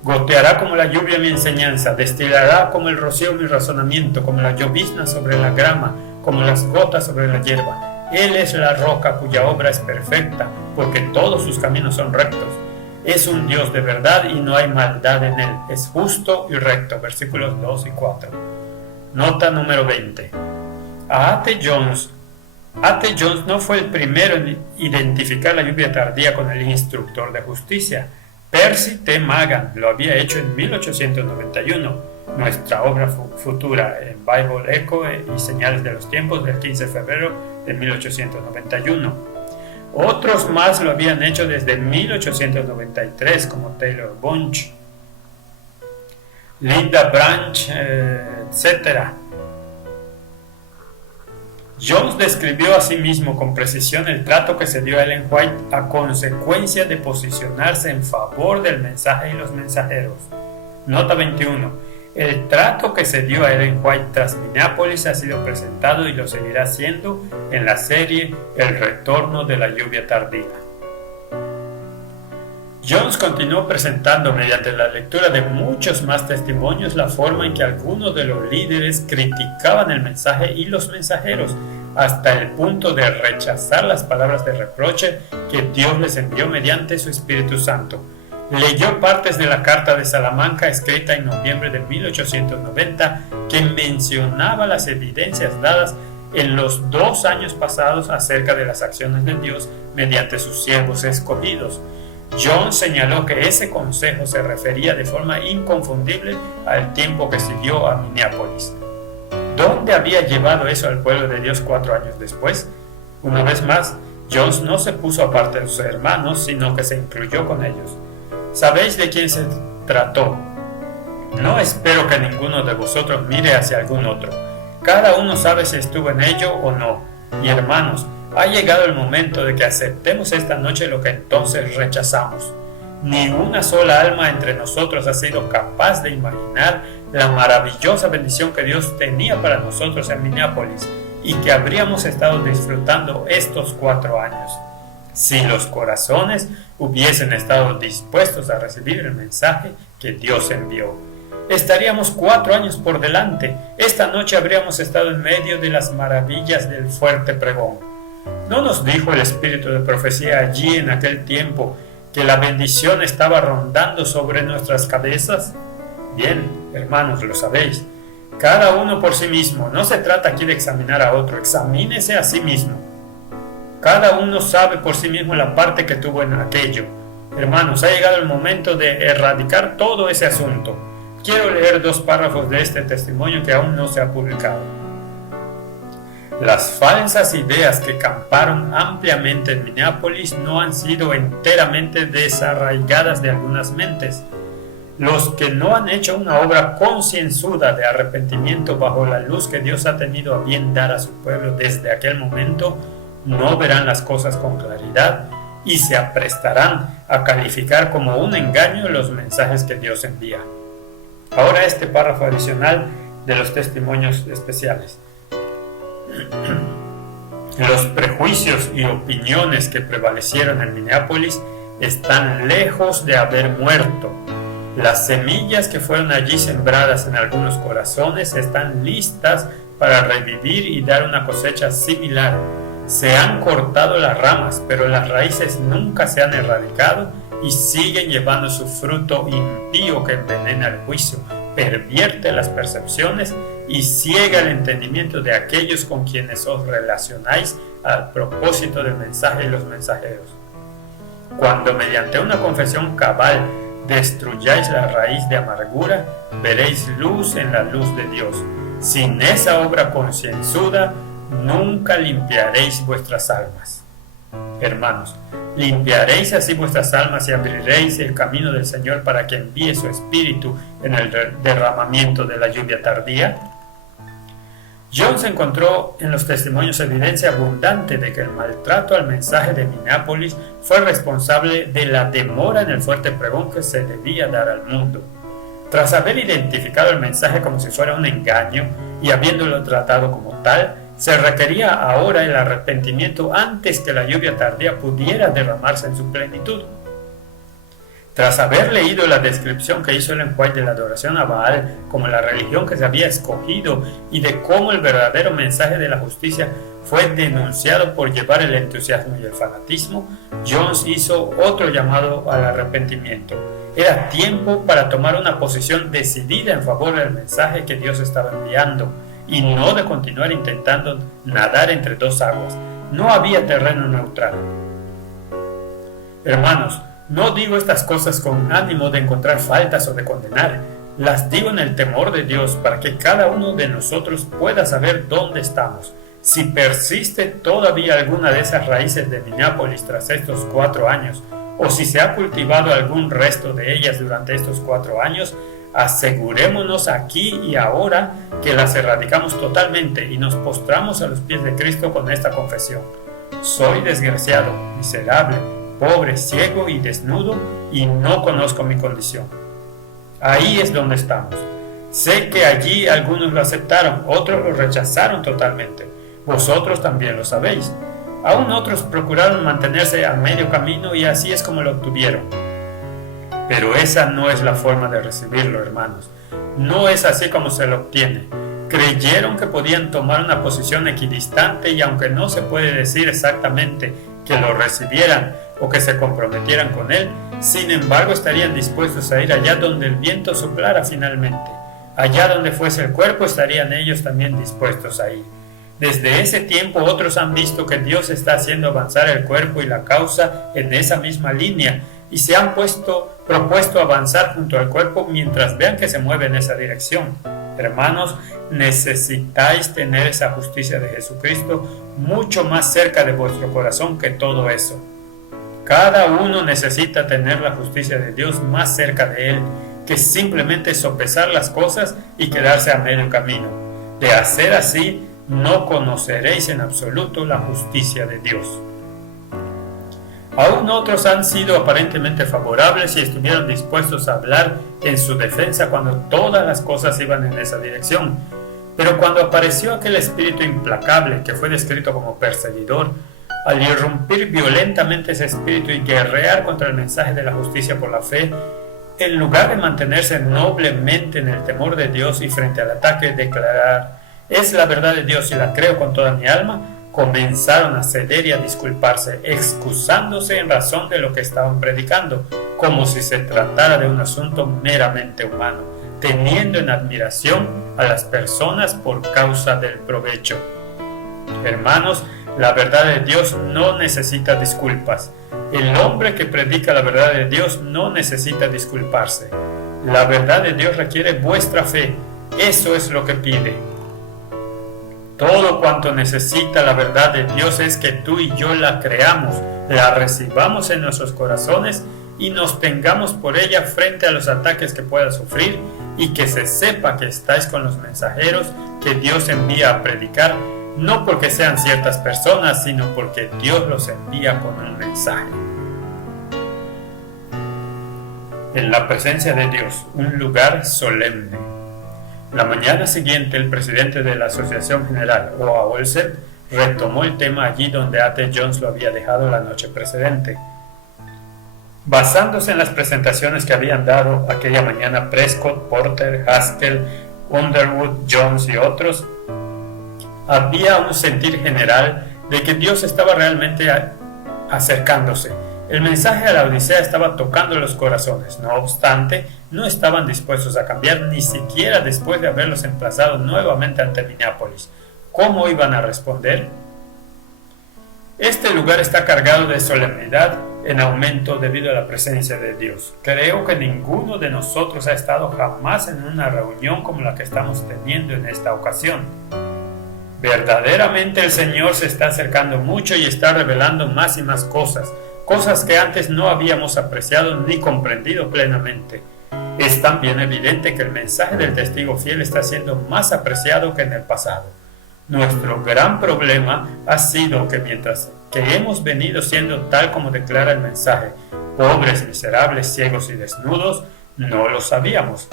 Goteará como la lluvia mi enseñanza, destilará como el rocío mi razonamiento, como la llovizna sobre la grama, como las gotas sobre la hierba. Él es la roca cuya obra es perfecta, porque todos sus caminos son rectos. Es un Dios de verdad y no hay maldad en él. Es justo y recto. Versículos 2 y 4. Nota número 20. A.T. Jones no fue el primero en identificar la lluvia tardía con el instructor de justicia. Percy T. Magan lo había hecho en 1891. Nuestra obra futura en Bible Echo y Señales de los Tiempos del 15 de febrero de 1891. Otros más lo habían hecho desde 1893, como Taylor Bunch, Linda Branch, etc. Jones describió a sí mismo con precisión el trato que se dio a Ellen White a consecuencia de posicionarse en favor del mensaje y los mensajeros. Nota 21. El trato que se dio a Ellen White tras Minneapolis ha sido presentado y lo seguirá siendo en la serie El retorno de la lluvia tardía. Jones continuó presentando mediante la lectura de muchos más testimonios la forma en que algunos de los líderes criticaban el mensaje y los mensajeros, hasta el punto de rechazar las palabras de reproche que Dios les envió mediante su Espíritu Santo. Leyó partes de la Carta de Salamanca escrita en noviembre de 1890 que mencionaba las evidencias dadas en los 2 años pasados acerca de las acciones de Dios mediante sus siervos escogidos. John señaló que ese consejo se refería de forma inconfundible al tiempo que siguió a Minneapolis. ¿Dónde había llevado eso al pueblo de Dios 4 años después? Una vez más, Jones no se puso aparte de sus hermanos, sino que se incluyó con ellos. ¿Sabéis de quién se trató? No espero que ninguno de vosotros mire hacia algún otro. Cada uno sabe si estuvo en ello o no. Y hermanos, ha llegado el momento de que aceptemos esta noche lo que entonces rechazamos. Ni una sola alma entre nosotros ha sido capaz de imaginar la maravillosa bendición que Dios tenía para nosotros en Minneapolis y que habríamos estado disfrutando estos 4 años. Si los corazones hubiesen estado dispuestos a recibir el mensaje que Dios envió, estaríamos 4 años por delante. Esta noche habríamos estado en medio de las maravillas del fuerte pregón. ¿No nos dijo el espíritu de profecía allí en aquel tiempo que la bendición estaba rondando sobre nuestras cabezas? Bien, hermanos, lo sabéis. Cada uno por sí mismo. No se trata aquí de examinar a otro. Examínese a sí mismo. Cada uno sabe por sí mismo la parte que tuvo en aquello. Hermanos, ha llegado el momento de erradicar todo ese asunto. No Quiero leer 2 párrafos de este testimonio que aún no se ha publicado. Las falsas ideas que camparon ampliamente en Minneapolis no han sido enteramente desarraigadas de algunas mentes. Los que no han hecho una obra concienzuda de arrepentimiento bajo la luz que Dios ha tenido a bien dar a su pueblo desde aquel momento, no verán las cosas con claridad y se aprestarán a calificar como un engaño los mensajes que Dios envía. Ahora este párrafo adicional de los testimonios especiales. Los prejuicios y opiniones que prevalecieron en Minneapolis están lejos de haber muerto. Las semillas que fueron allí sembradas en algunos corazones están listas para revivir y dar una cosecha similar. Se han cortado las ramas, pero las raíces nunca se han erradicado y siguen llevando su fruto impío que envenena el juicio, pervierte las percepciones y ciega el entendimiento de aquellos con quienes os relacionáis al propósito del mensaje y los mensajeros. Cuando mediante una confesión cabal destruyáis la raíz de amargura, veréis luz en la luz de Dios. Sin esa obra concienzuda, nunca limpiaréis vuestras almas. Hermanos, limpiaréis así vuestras almas y abriréis el camino del Señor para que envíe su Espíritu en el derramamiento de la lluvia tardía. Jones encontró en los testimonios evidencia abundante de que el maltrato al mensaje de Minneapolis fue responsable de la demora en el fuerte pregón que se debía dar al mundo. Tras haber identificado el mensaje como si fuera un engaño y habiéndolo tratado como tal, se requería ahora el arrepentimiento antes que la lluvia tardía pudiera derramarse en su plenitud. Tras haber leído la descripción que hizo Ellen White de la adoración a Baal como la religión que se había escogido y de cómo el verdadero mensaje de la justicia fue denunciado por llevar el entusiasmo y el fanatismo, Jones hizo otro llamado al arrepentimiento. Era tiempo para tomar una posición decidida en favor del mensaje que Dios estaba enviando y no de continuar intentando nadar entre dos aguas. No había terreno neutral. Hermanos, no digo estas cosas con ánimo de encontrar faltas o de condenar. Las digo en el temor de Dios para que cada uno de nosotros pueda saber dónde estamos. Si persiste todavía alguna de esas raíces de Minneapolis tras estos 4 años, o si se ha cultivado algún resto de ellas durante estos 4 años, asegurémonos aquí y ahora que las erradicamos totalmente y nos postramos a los pies de Cristo con esta confesión. Soy desgraciado, miserable, pobre, ciego y desnudo, y no conozco mi condición. Ahí es donde estamos. Sé que allí algunos lo aceptaron, otros lo rechazaron totalmente. Vosotros también lo sabéis. Aún otros procuraron mantenerse a medio camino y así es como lo obtuvieron. Pero esa no es la forma de recibirlo, hermanos. No es así como se lo obtiene. Creyeron que podían tomar una posición equidistante y aunque no se puede decir exactamente que lo recibieran o que se comprometieran con él, sin embargo estarían dispuestos a ir allá donde el viento soplara finalmente. Allá donde fuese el cuerpo estarían ellos también dispuestos a ir. Desde ese tiempo otros han visto que Dios está haciendo avanzar el cuerpo y la causa en esa misma línea y se han propuesto avanzar junto al cuerpo mientras vean que se mueve en esa dirección. Hermanos, necesitáis tener esa justicia de Jesucristo mucho más cerca de vuestro corazón que todo eso. Cada uno necesita tener la justicia de Dios más cerca de él que simplemente sopesar las cosas y quedarse a medio camino. De hacer así, no conoceréis en absoluto la justicia de Dios. Aún otros han sido aparentemente favorables y estuvieron dispuestos a hablar en su defensa cuando todas las cosas iban en esa dirección. Pero cuando apareció aquel espíritu implacable que fue descrito como perseguidor, al irrumpir violentamente ese espíritu y guerrear contra el mensaje de la justicia por la fe, en lugar de mantenerse noblemente en el temor de Dios y frente al ataque declarar «Es la verdad de Dios y la creo con toda mi alma», comenzaron a ceder y a disculparse, excusándose en razón de lo que estaban predicando, como si se tratara de un asunto meramente humano, teniendo en admiración a las personas por causa del provecho. Hermanos, la verdad de Dios no necesita disculpas. El hombre que predica la verdad de Dios no necesita disculparse. La verdad de Dios requiere vuestra fe. Eso es lo que pide. Todo cuanto necesita la verdad de Dios es que tú y yo la creamos, la recibamos en nuestros corazones y nos tengamos por ella frente a los ataques que pueda sufrir, y que se sepa que estáis con los mensajeros que Dios envía a predicar, no porque sean ciertas personas, sino porque Dios los envía con un mensaje. En la presencia de Dios, un lugar solemne. La mañana siguiente, el presidente de la Asociación General, O.A. Olsen, retomó el tema allí donde A.T. Jones lo había dejado la noche precedente. Basándose en las presentaciones que habían dado aquella mañana Prescott, Porter, Haskell, Underwood, Jones y otros, había un sentir general de que Dios estaba realmente acercándose. El mensaje a la Odisea estaba tocando los corazones. No obstante, no estaban dispuestos a cambiar, ni siquiera después de haberlos emplazado nuevamente ante Minneapolis. ¿Cómo iban a responder? Este lugar está cargado de solemnidad en aumento debido a la presencia de Dios. Creo que ninguno de nosotros ha estado jamás en una reunión como la que estamos teniendo en esta ocasión. Verdaderamente el Señor se está acercando mucho y está revelando más y más cosas que antes no habíamos apreciado ni comprendido plenamente. Es también evidente que el mensaje del testigo fiel está siendo más apreciado que en el pasado. Nuestro gran problema ha sido que mientras que hemos venido siendo tal como declara el mensaje, pobres, miserables, ciegos y desnudos, no lo sabíamos.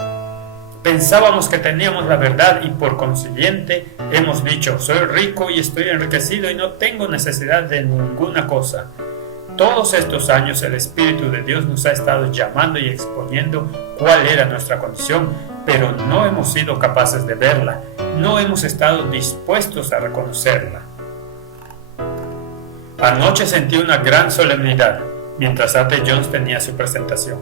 Pensábamos que teníamos la verdad y por consiguiente hemos dicho, soy rico y estoy enriquecido y no tengo necesidad de ninguna cosa. Todos estos años el Espíritu de Dios nos ha estado llamando y exponiendo cuál era nuestra condición, pero no hemos sido capaces de verla, no hemos estado dispuestos a reconocerla. Anoche sentí una gran solemnidad mientras A.T. Jones tenía su presentación.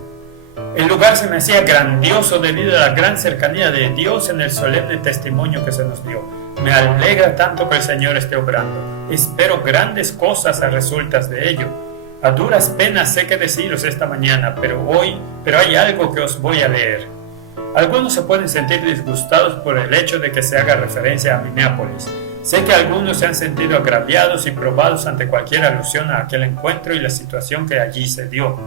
El lugar se me hacía grandioso debido a la gran cercanía de Dios en el solemne testimonio que se nos dio. Me alegra tanto que el Señor esté obrando. Espero grandes cosas a resultas de ello. A duras penas sé qué deciros esta mañana, pero hay algo que os voy a leer. Algunos se pueden sentir disgustados por el hecho de que se haga referencia a Minneapolis. Sé que algunos se han sentido agraviados y probados ante cualquier alusión a aquel encuentro y la situación que allí se dio.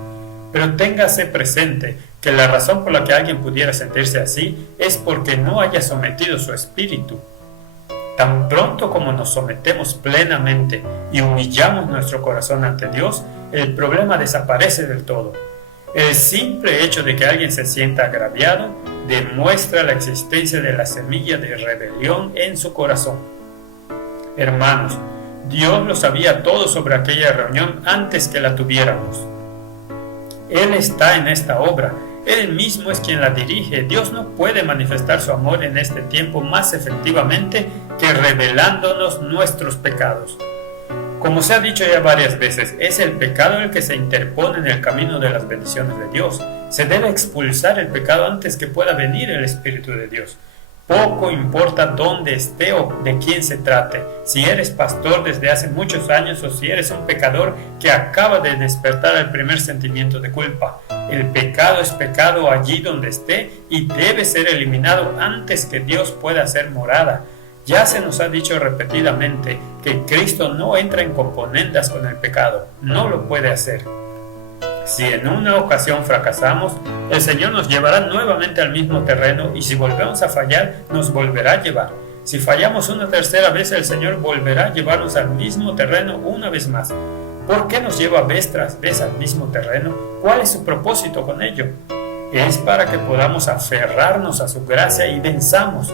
Pero téngase presente que la razón por la que alguien pudiera sentirse así es porque no haya sometido su espíritu. Tan pronto como nos sometemos plenamente y humillamos nuestro corazón ante Dios, el problema desaparece del todo. El simple hecho de que alguien se sienta agraviado demuestra la existencia de la semilla de rebelión en su corazón. Hermanos, Dios lo sabía todo sobre aquella reunión antes que la tuviéramos. Él está en esta obra. Él mismo es quien la dirige. Dios no puede manifestar su amor en este tiempo más efectivamente que revelándonos nuestros pecados. Como se ha dicho ya varias veces, es el pecado el que se interpone en el camino de las bendiciones de Dios. Se debe expulsar el pecado antes que pueda venir el Espíritu de Dios. Poco importa dónde esté o de quién se trate, si eres pastor desde hace muchos años o si eres un pecador que acaba de despertar el primer sentimiento de culpa. El pecado es pecado allí donde esté y debe ser eliminado antes que Dios pueda hacer morada. Ya se nos ha dicho repetidamente que Cristo no entra en componendas con el pecado, no lo puede hacer. Si en una ocasión fracasamos, el Señor nos llevará nuevamente al mismo terreno y si volvemos a fallar, nos volverá a llevar. Si fallamos una tercera vez, el Señor volverá a llevarnos al mismo terreno una vez más. ¿Por qué nos lleva vez tras vez al mismo terreno? ¿Cuál es su propósito con ello? Es para que podamos aferrarnos a su gracia y venzamos.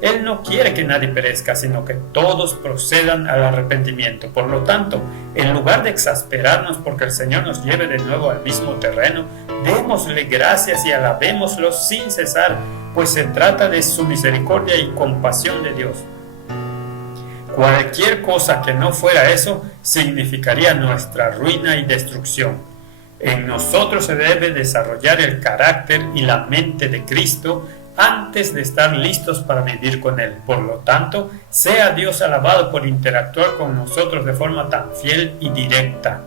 Él no quiere que nadie perezca, sino que todos procedan al arrepentimiento. Por lo tanto, en lugar de exasperarnos porque el Señor nos lleve de nuevo al mismo terreno, démosle gracias y alabémoslo sin cesar, pues se trata de su misericordia y compasión de Dios. Cualquier cosa que no fuera eso significaría nuestra ruina y destrucción. En nosotros se debe desarrollar el carácter y la mente de Cristo antes de estar listos para vivir con Él. Por lo tanto, sea Dios alabado por interactuar con nosotros de forma tan fiel y directa.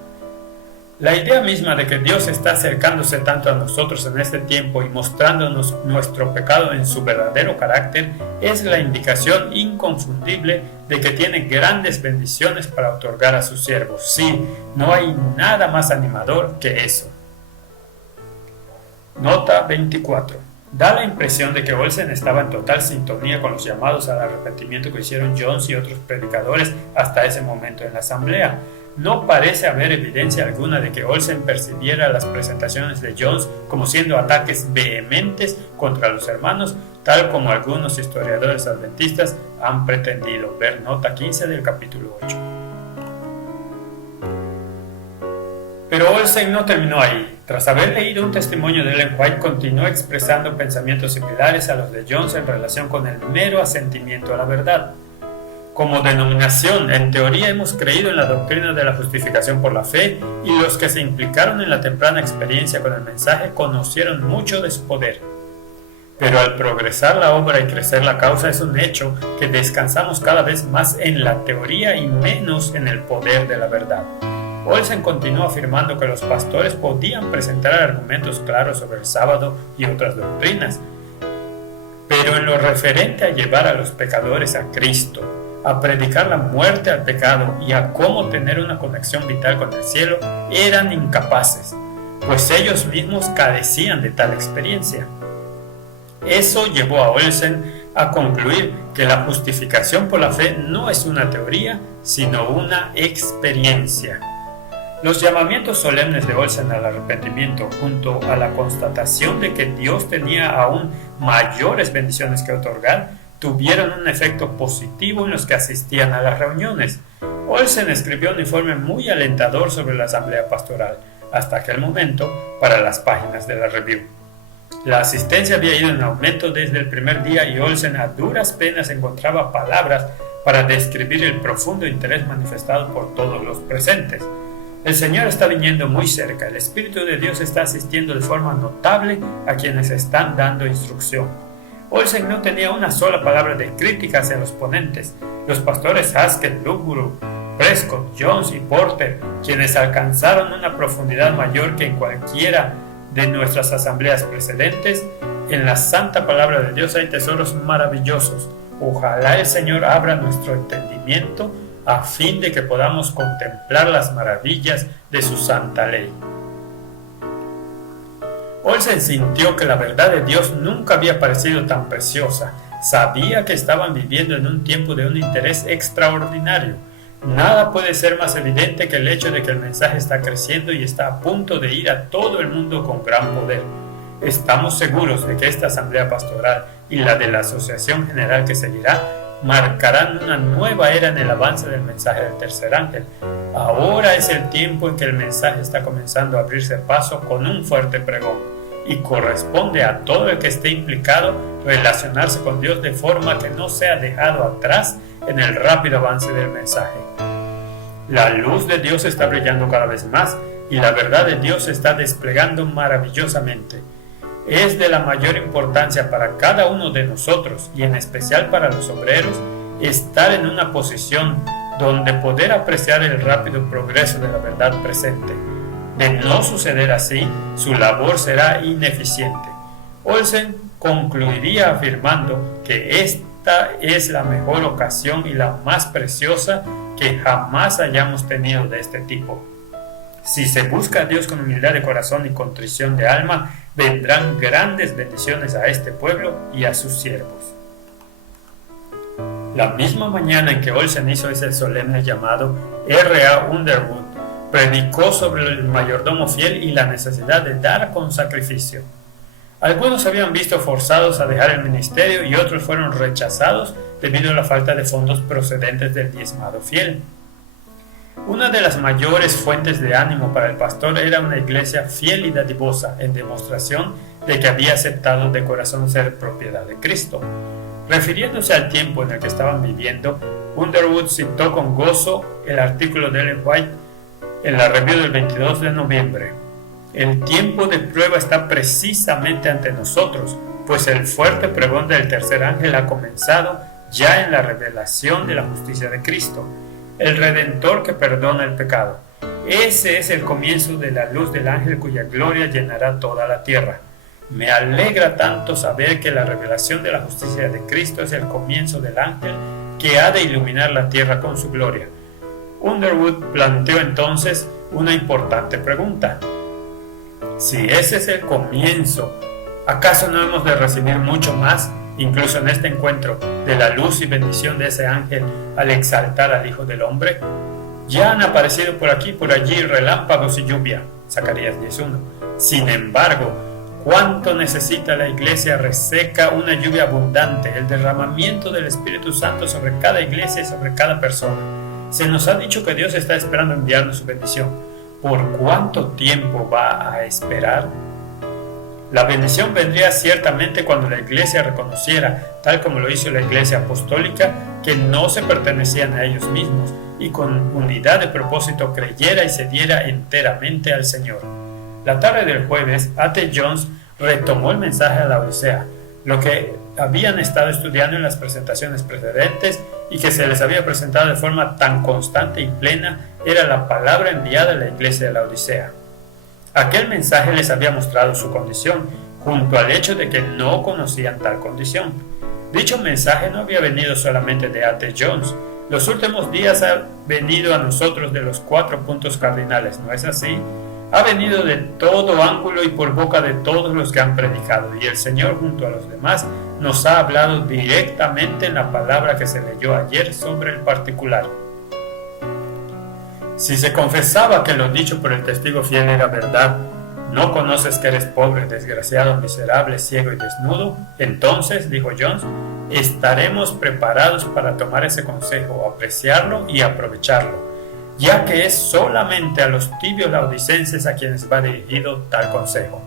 La idea misma de que Dios está acercándose tanto a nosotros en este tiempo y mostrándonos nuestro pecado en su verdadero carácter es la indicación inconfundible de que tiene grandes bendiciones para otorgar a sus siervos. Sí, no hay nada más animador que eso. Nota 24. Da la impresión de que Olsen estaba en total sintonía con los llamados al arrepentimiento que hicieron Jones y otros predicadores hasta ese momento en la asamblea. No parece haber evidencia alguna de que Olsen percibiera las presentaciones de Jones como siendo ataques vehementes contra los hermanos, tal como algunos historiadores adventistas han pretendido. Ver nota 15 del capítulo 8. Pero Olsen no terminó ahí. Tras haber leído un testimonio de Ellen White, continuó expresando pensamientos similares a los de Jones en relación con el mero asentimiento a la verdad. Como denominación, en teoría hemos creído en la doctrina de la justificación por la fe, y los que se implicaron en la temprana experiencia con el mensaje conocieron mucho de su poder. Pero al progresar la obra y crecer la causa, es un hecho que descansamos cada vez más en la teoría y menos en el poder de la verdad. Olsen continuó afirmando que los pastores podían presentar argumentos claros sobre el sábado y otras doctrinas, pero en lo referente a llevar a los pecadores a Cristo, a predicar la muerte al pecado y a cómo tener una conexión vital con el cielo, eran incapaces, pues ellos mismos carecían de tal experiencia. Eso llevó a Olsen a concluir que la justificación por la fe no es una teoría, sino una experiencia. Los llamamientos solemnes de Olsen al arrepentimiento, junto a la constatación de que Dios tenía aún mayores bendiciones que otorgar, tuvieron un efecto positivo en los que asistían a las reuniones. Olsen escribió un informe muy alentador sobre la asamblea pastoral, hasta aquel momento, para las páginas de la Review. La asistencia había ido en aumento desde el primer día y Olsen a duras penas encontraba palabras para describir el profundo interés manifestado por todos los presentes. El Señor está viniendo muy cerca, el Espíritu de Dios está asistiendo de forma notable a quienes están dando instrucción. Olsen no tenía una sola palabra de crítica hacia los ponentes, los pastores Haskell, Loughborough, Prescott, Jones y Porter, quienes alcanzaron una profundidad mayor que en cualquiera de nuestras asambleas precedentes. En la santa palabra de Dios hay tesoros maravillosos. Ojalá el Señor abra nuestro entendimiento a fin de que podamos contemplar las maravillas de su santa ley. Olsen sintió que la verdad de Dios nunca había parecido tan preciosa. Sabía que estaban viviendo en un tiempo de un interés extraordinario. Nada puede ser más evidente que el hecho de que el mensaje está creciendo y está a punto de ir a todo el mundo con gran poder. Estamos seguros de que esta asamblea pastoral y la de la asociación general que seguirá marcarán una nueva era en el avance del mensaje del tercer ángel. Ahora es el tiempo en que el mensaje está comenzando a abrirse paso con un fuerte pregón, y corresponde a todo el que esté implicado relacionarse con Dios de forma que no sea dejado atrás en el rápido avance del mensaje. La luz de Dios está brillando cada vez más y la verdad de Dios se está desplegando maravillosamente. Es de la mayor importancia para cada uno de nosotros, y en especial para los obreros, estar en una posición donde poder apreciar el rápido progreso de la verdad presente. De no suceder así, su labor será ineficiente. Olsen concluiría afirmando que esta es la mejor ocasión y la más preciosa que jamás hayamos tenido de este tipo. Si se busca a Dios con humildad de corazón y contrición de alma, vendrán grandes bendiciones a este pueblo y a sus siervos. La misma mañana en que Olsen hizo ese solemne llamado, R.A. Underwood predicó sobre el mayordomo fiel y la necesidad de dar con sacrificio. Algunos se habían visto forzados a dejar el ministerio y otros fueron rechazados debido a la falta de fondos procedentes del diezmado fiel. Una de las mayores fuentes de ánimo para el pastor era una iglesia fiel y dadivosa, en demostración de que había aceptado de corazón ser propiedad de Cristo. Refiriéndose al tiempo en el que estaban viviendo, Underwood citó con gozo el artículo de Ellen White en la Review del 22 de noviembre. El tiempo de prueba está precisamente ante nosotros, pues el fuerte pregón del tercer ángel ha comenzado ya en la revelación de la justicia de Cristo, el Redentor que perdona el pecado. Ese es el comienzo de la luz del ángel cuya gloria llenará toda la tierra. Me alegra tanto saber que la revelación de la justicia de Cristo es el comienzo del ángel que ha de iluminar la tierra con su gloria. Underwood planteó entonces una importante pregunta. Si ese es el comienzo, ¿acaso no hemos de recibir mucho más, incluso en este encuentro, de la luz y bendición de ese ángel al exaltar al Hijo del Hombre? Ya han aparecido por aquí y por allí relámpagos y lluvia, Zacarías 10:1. Sin embargo, ¿cuánto necesita la iglesia reseca una lluvia abundante, el derramamiento del Espíritu Santo sobre cada iglesia y sobre cada persona? Se nos ha dicho que Dios está esperando enviarnos su bendición. ¿Por cuánto tiempo va a esperar? La bendición vendría ciertamente cuando la iglesia reconociera, tal como lo hizo la iglesia apostólica, que no se pertenecían a ellos mismos y con unidad de propósito creyera y se diera enteramente al Señor. La tarde del jueves, A.T. Jones retomó el mensaje a la Odisea, lo que habían estado estudiando en las presentaciones precedentes y que se les había presentado de forma tan constante y plena, era la palabra enviada a la iglesia de la Odisea. Aquel mensaje les había mostrado su condición, junto al hecho de que no conocían tal condición. Dicho mensaje no había venido solamente de A.T. Jones. Los últimos días ha venido a nosotros de los 4 puntos cardinales, ¿no es así? Ha venido de todo ángulo y por boca de todos los que han predicado, y el Señor junto a los demás nos ha hablado directamente en la palabra que se leyó ayer sobre el particular. Si se confesaba que lo dicho por el testigo fiel era verdad, ¿no conoces que eres pobre, desgraciado, miserable, ciego y desnudo? Entonces, dijo Jones, estaremos preparados para tomar ese consejo, apreciarlo y aprovecharlo, ya que es solamente a los tibios laodicenses a quienes va dirigido tal consejo.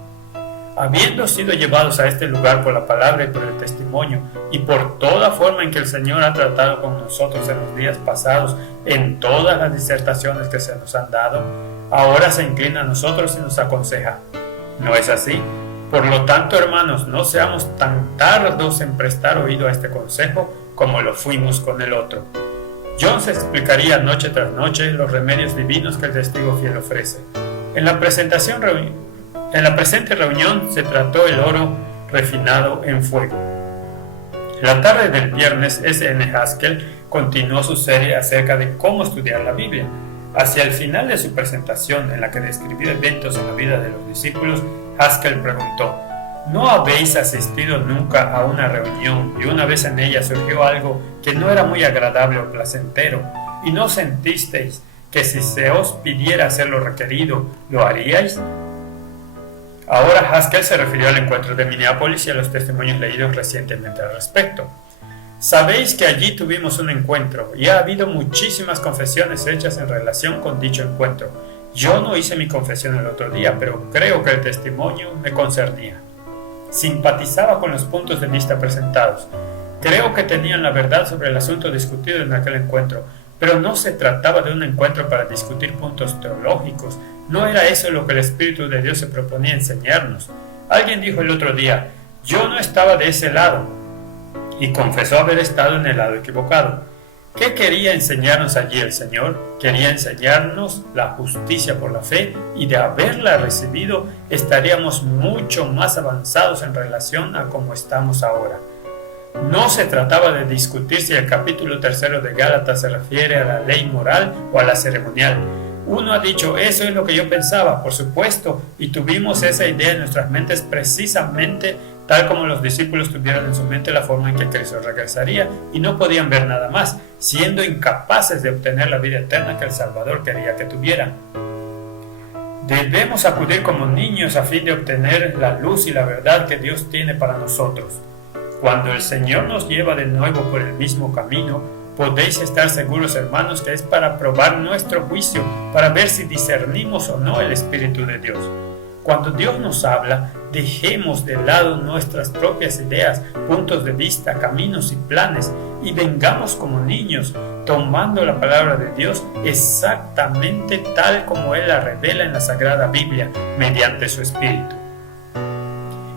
Habiendo sido llevados a este lugar por la palabra y por el testimonio, y por toda forma en que el Señor ha tratado con nosotros en los días pasados, en todas las disertaciones que se nos han dado, ahora se inclina a nosotros y nos aconseja. ¿No es así? Por lo tanto, hermanos, no seamos tan tardos en prestar oído a este consejo como lo fuimos con el otro. Jones explicaría noche tras noche los remedios divinos que el testigo fiel ofrece. En la presente reunión se trató el oro refinado en fuego. La tarde del viernes, S.N. Haskell continuó su serie acerca de cómo estudiar la Biblia. Hacia el final de su presentación, en la que describió eventos en la vida de los discípulos, Haskell preguntó: ¿no habéis asistido nunca a una reunión y una vez en ella surgió algo que no era muy agradable o placentero, y no sentisteis que si se os pidiera hacer lo requerido, lo haríais? Ahora Haskell se refirió al encuentro de Minneapolis y a los testimonios leídos recientemente al respecto. Sabéis que allí tuvimos un encuentro y ha habido muchísimas confesiones hechas en relación con dicho encuentro. Yo no hice mi confesión el otro día, pero creo que el testimonio me concernía. Simpatizaba con los puntos de vista presentados. Creo que tenían la verdad sobre el asunto discutido en aquel encuentro, pero no se trataba de un encuentro para discutir puntos teológicos. No era eso lo que el Espíritu de Dios se proponía enseñarnos. Alguien dijo el otro día: yo no estaba de ese lado, y confesó haber estado en el lado equivocado. ¿Qué quería enseñarnos allí el Señor? Quería enseñarnos la justicia por la fe, y de haberla recibido estaríamos mucho más avanzados en relación a cómo estamos ahora. No se trataba de discutir si el capítulo 3 de Gálatas se refiere a la ley moral o a la ceremonial. Uno ha dicho: eso es lo que yo pensaba, por supuesto, y tuvimos esa idea en nuestras mentes precisamente tal como los discípulos tuvieron en su mente la forma en que Cristo regresaría, y no podían ver nada más, siendo incapaces de obtener la vida eterna que el Salvador quería que tuvieran. Debemos acudir como niños a fin de obtener la luz y la verdad que Dios tiene para nosotros. Cuando el Señor nos lleva de nuevo por el mismo camino, podéis estar seguros, hermanos, que es para probar nuestro juicio, para ver si discernimos o no el Espíritu de Dios. Cuando Dios nos habla, dejemos de lado nuestras propias ideas, puntos de vista, caminos y planes, y vengamos como niños, tomando la palabra de Dios exactamente tal como Él la revela en la Sagrada Biblia, mediante su Espíritu.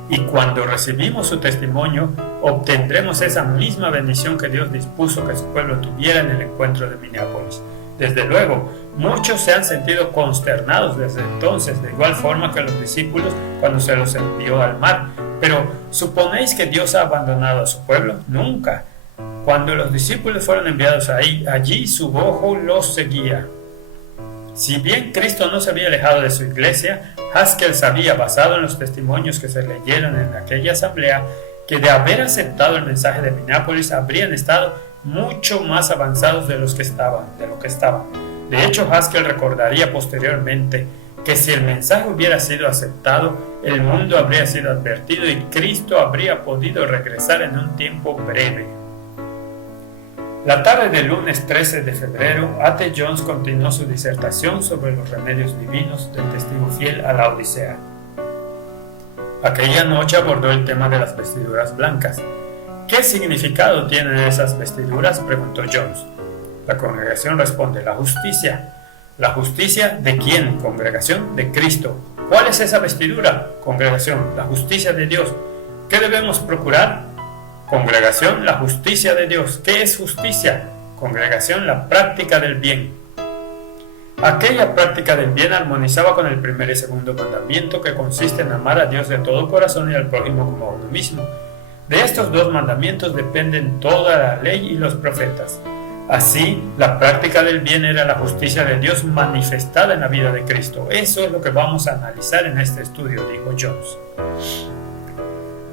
Y cuando recibimos su testimonio, obtendremos esa misma bendición que Dios dispuso que su pueblo tuviera en el encuentro de Minneapolis. Desde luego, muchos se han sentido consternados desde entonces, de igual forma que los discípulos cuando se los envió al mar. Pero, ¿suponéis que Dios ha abandonado a su pueblo? Nunca. Cuando los discípulos fueron enviados allí su ojo los seguía. Si bien Cristo no se había alejado de su iglesia, Haskell sabía, basado en los testimonios que se leyeron en aquella asamblea, que de haber aceptado el mensaje de Minneapolis habrían estado mucho más avanzados de lo que estaban. De hecho, Haskell recordaría posteriormente que si el mensaje hubiera sido aceptado, el mundo habría sido advertido y Cristo habría podido regresar en un tiempo breve. La tarde del lunes 13 de febrero, A.T. Jones continuó su disertación sobre los remedios divinos del testigo fiel a la Odisea. Aquella noche abordó el tema de las vestiduras blancas. ¿Qué significado tienen esas vestiduras?, preguntó Jones. La congregación responde: la justicia. ¿La justicia de quién, congregación? De Cristo. ¿Cuál es esa vestidura, congregación? La justicia de Dios. ¿Qué debemos procurar? Congregación, la justicia de Dios. ¿Qué es justicia? Congregación, la práctica del bien. Aquella práctica del bien armonizaba con el primer y segundo mandamiento, que consiste en amar a Dios de todo corazón y al prójimo como a uno mismo. De estos dos mandamientos dependen toda la ley y los profetas. Así, la práctica del bien era la justicia de Dios manifestada en la vida de Cristo. Eso es lo que vamos a analizar en este estudio, dijo Jones.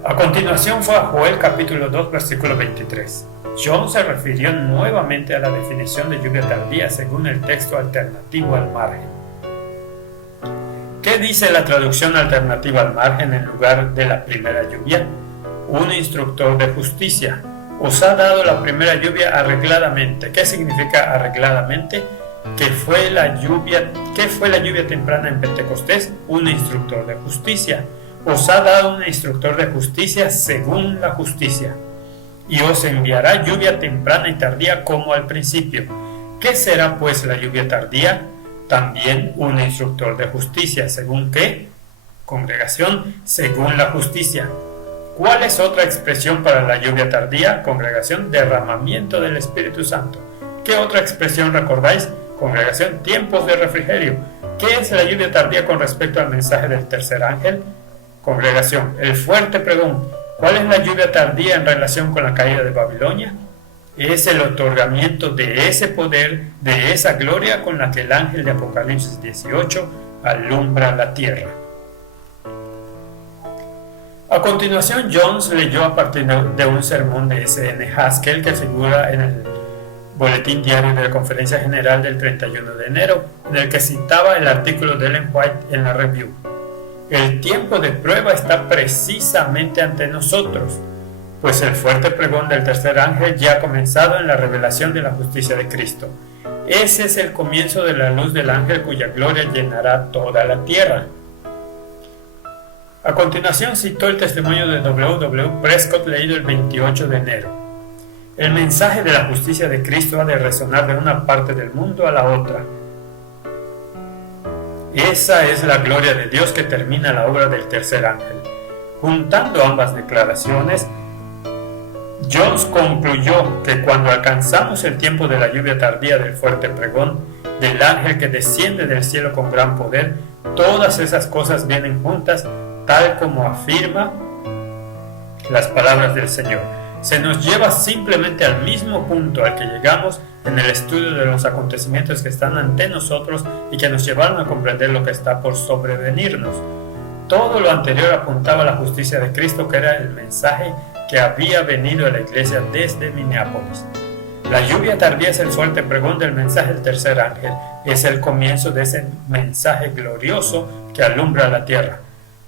A continuación fue a Joel capítulo 2 versículo 23. Jones se refirió nuevamente a la definición de lluvia tardía según el texto alternativo al margen. ¿Qué dice la traducción alternativa al margen en lugar de la primera lluvia? Un instructor de justicia. Os ha dado la primera lluvia arregladamente. ¿Qué significa arregladamente? ¿Qué fue la lluvia temprana en Pentecostés? Un instructor de justicia. Os ha dado un instructor de justicia según la justicia. Y os enviará lluvia temprana y tardía como al principio. ¿Qué será pues la lluvia tardía? También un instructor de justicia. ¿Según qué? Congregación, según la justicia. ¿Cuál es otra expresión para la lluvia tardía? Congregación, derramamiento del Espíritu Santo. ¿Qué otra expresión recordáis? Congregación, tiempos de refrigerio. ¿Qué es la lluvia tardía con respecto al mensaje del tercer ángel? Congregación, el fuerte pregón. ¿Cuál es la lluvia tardía en relación con la caída de Babilonia? Es el otorgamiento de ese poder, de esa gloria con la que el ángel de Apocalipsis 18 alumbra la tierra. A continuación, Jones leyó a partir de un sermón de S.N. Haskell que figura en el Boletín Diario de la Conferencia General del 31 de enero, en el que citaba el artículo de Ellen White en la Review. El tiempo de prueba está precisamente ante nosotros, pues el fuerte pregón del tercer ángel ya ha comenzado en la revelación de la justicia de Cristo. Ese es el comienzo de la luz del ángel cuya gloria llenará toda la tierra. A continuación citó el testimonio de W. Prescott leído el 28 de enero. El mensaje de la justicia de Cristo ha de resonar de una parte del mundo a la otra. Esa es la gloria de Dios que termina la obra del tercer ángel. Juntando ambas declaraciones, Jones concluyó que cuando alcanzamos el tiempo de la lluvia tardía del fuerte pregón, del ángel que desciende del cielo con gran poder, todas esas cosas vienen juntas, tal como afirma las palabras del Señor. Se nos lleva simplemente al mismo punto al que llegamos en el estudio de los acontecimientos que están ante nosotros y que nos llevaron a comprender lo que está por sobrevenirnos. Todo lo anterior apuntaba a la justicia de Cristo, que era el mensaje que había venido a la iglesia desde Minneapolis. La lluvia tardía es el fuerte pregón del mensaje del tercer ángel, es el comienzo de ese mensaje glorioso que alumbra la tierra.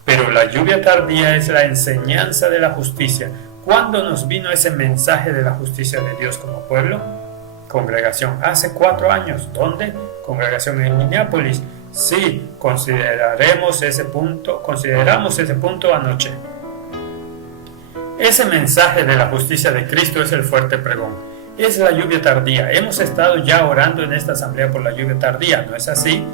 Pero la lluvia tardía es la enseñanza de la justicia. ¿Cuándo nos vino ese mensaje de la justicia de Dios como pueblo? Congregación, hace 4 años. ¿Dónde? Congregación en Minneapolis. Sí, consideramos ese punto anoche. Ese mensaje de la justicia de Cristo es el fuerte pregón. Es la lluvia tardía. Hemos estado ya orando en esta asamblea por la lluvia tardía, ¿no es así?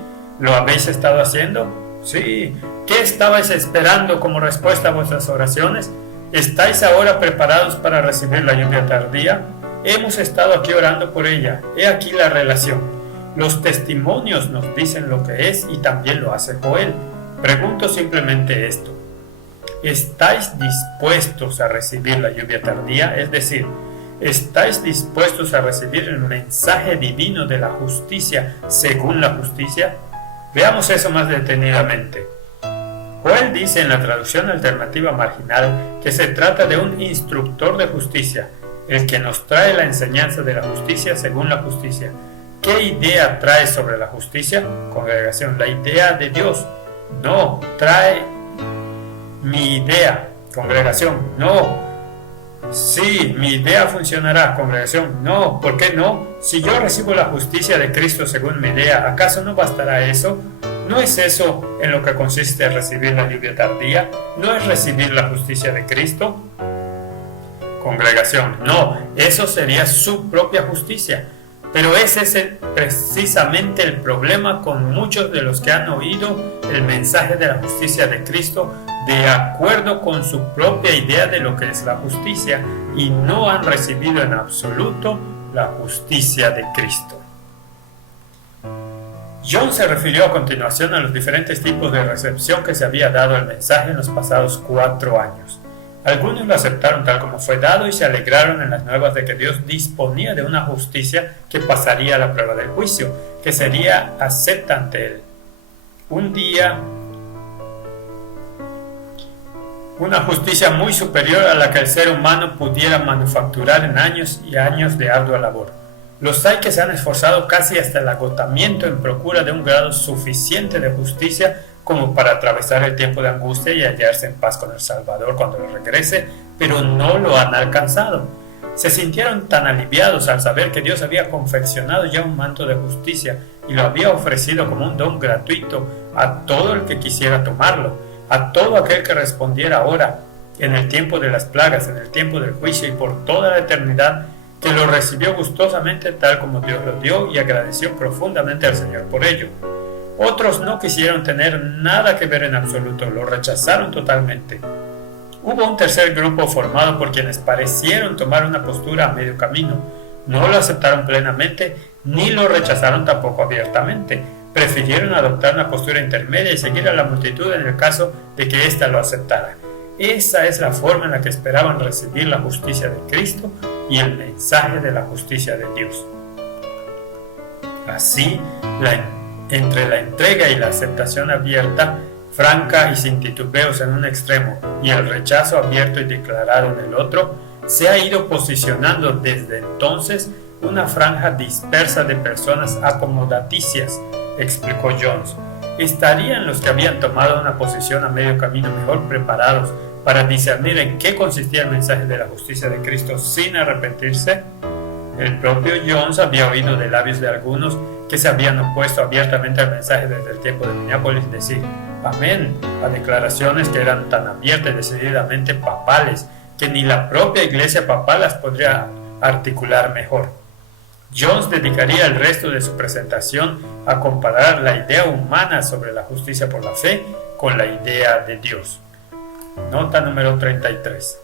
¿Lo habéis estado haciendo? Sí. ¿Qué estabais esperando como respuesta a vuestras oraciones? ¿Estáis ahora preparados para recibir la lluvia tardía? Hemos estado aquí orando por ella. He aquí la relación. Los testimonios nos dicen lo que es y también lo hace Joel. Pregunto simplemente esto: ¿estáis dispuestos a recibir la lluvia tardía? Es decir, ¿estáis dispuestos a recibir el mensaje divino de la justicia según la justicia? Veamos eso más detenidamente. Joel dice en la traducción alternativa marginal que se trata de un instructor de justicia, el que nos trae la enseñanza de la justicia según la justicia. ¿Qué idea trae sobre la justicia? Congregación, la idea de Dios. No, trae mi idea. Congregación, no. Sí, mi idea funcionará. Congregación, no. ¿Por qué no? Si yo recibo la justicia de Cristo según mi idea, ¿acaso no bastará eso? ¿No es eso en lo que consiste recibir la lluvia tardía? ¿No es recibir la justicia de Cristo? Congregación, no, eso sería su propia justicia. Pero ese es precisamente el problema con muchos de los que han oído el mensaje de la justicia de Cristo de acuerdo con su propia idea de lo que es la justicia y no han recibido en absoluto la justicia de Cristo. John se refirió a continuación a los diferentes tipos de recepción que se había dado al mensaje en los pasados 4 años. Algunos lo aceptaron tal como fue dado y se alegraron en las nuevas de que Dios disponía de una justicia que pasaría a la prueba del juicio, que sería acepta ante Él. Un día, una justicia muy superior a la que el ser humano pudiera manufacturar en años y años de ardua labor. Los hay que se han esforzado casi hasta el agotamiento en procura de un grado suficiente de justicia como para atravesar el tiempo de angustia y hallarse en paz con el Salvador cuando Él regrese, pero no lo han alcanzado. Se sintieron tan aliviados al saber que Dios había confeccionado ya un manto de justicia y lo había ofrecido como un don gratuito a todo el que quisiera tomarlo, a todo aquel que respondiera ahora, en el tiempo de las plagas, en el tiempo del juicio y por toda la eternidad, que lo recibió gustosamente tal como Dios lo dio y agradeció profundamente al Señor por ello. Otros no quisieron tener nada que ver en absoluto, lo rechazaron totalmente. Hubo un tercer grupo formado por quienes parecieron tomar una postura a medio camino. No lo aceptaron plenamente, ni lo rechazaron tampoco abiertamente. Prefirieron adoptar una postura intermedia y seguir a la multitud en el caso de que ésta lo aceptara. Esa es la forma en la que esperaban recibir la justicia de Cristo y el mensaje de la justicia de Dios. Así, entre la entrega y la aceptación abierta, franca y sin titubeos en un extremo, y el rechazo abierto y declarado en el otro, se ha ido posicionando desde entonces una franja dispersa de personas acomodaticias, explicó Jones. ¿Estarían los que habían tomado una posición a medio camino mejor preparados para discernir en qué consistía el mensaje de la justicia de Cristo sin arrepentirse? El propio Jones había oído de labios de algunos que se habían opuesto abiertamente al mensaje desde el tiempo de Minneapolis decir amén a declaraciones que eran tan abiertas y decididamente papales que ni la propia iglesia papal las podría articular mejor. Jones dedicaría el resto de su presentación a comparar la idea humana sobre la justicia por la fe con la idea de Dios. Nota número 33.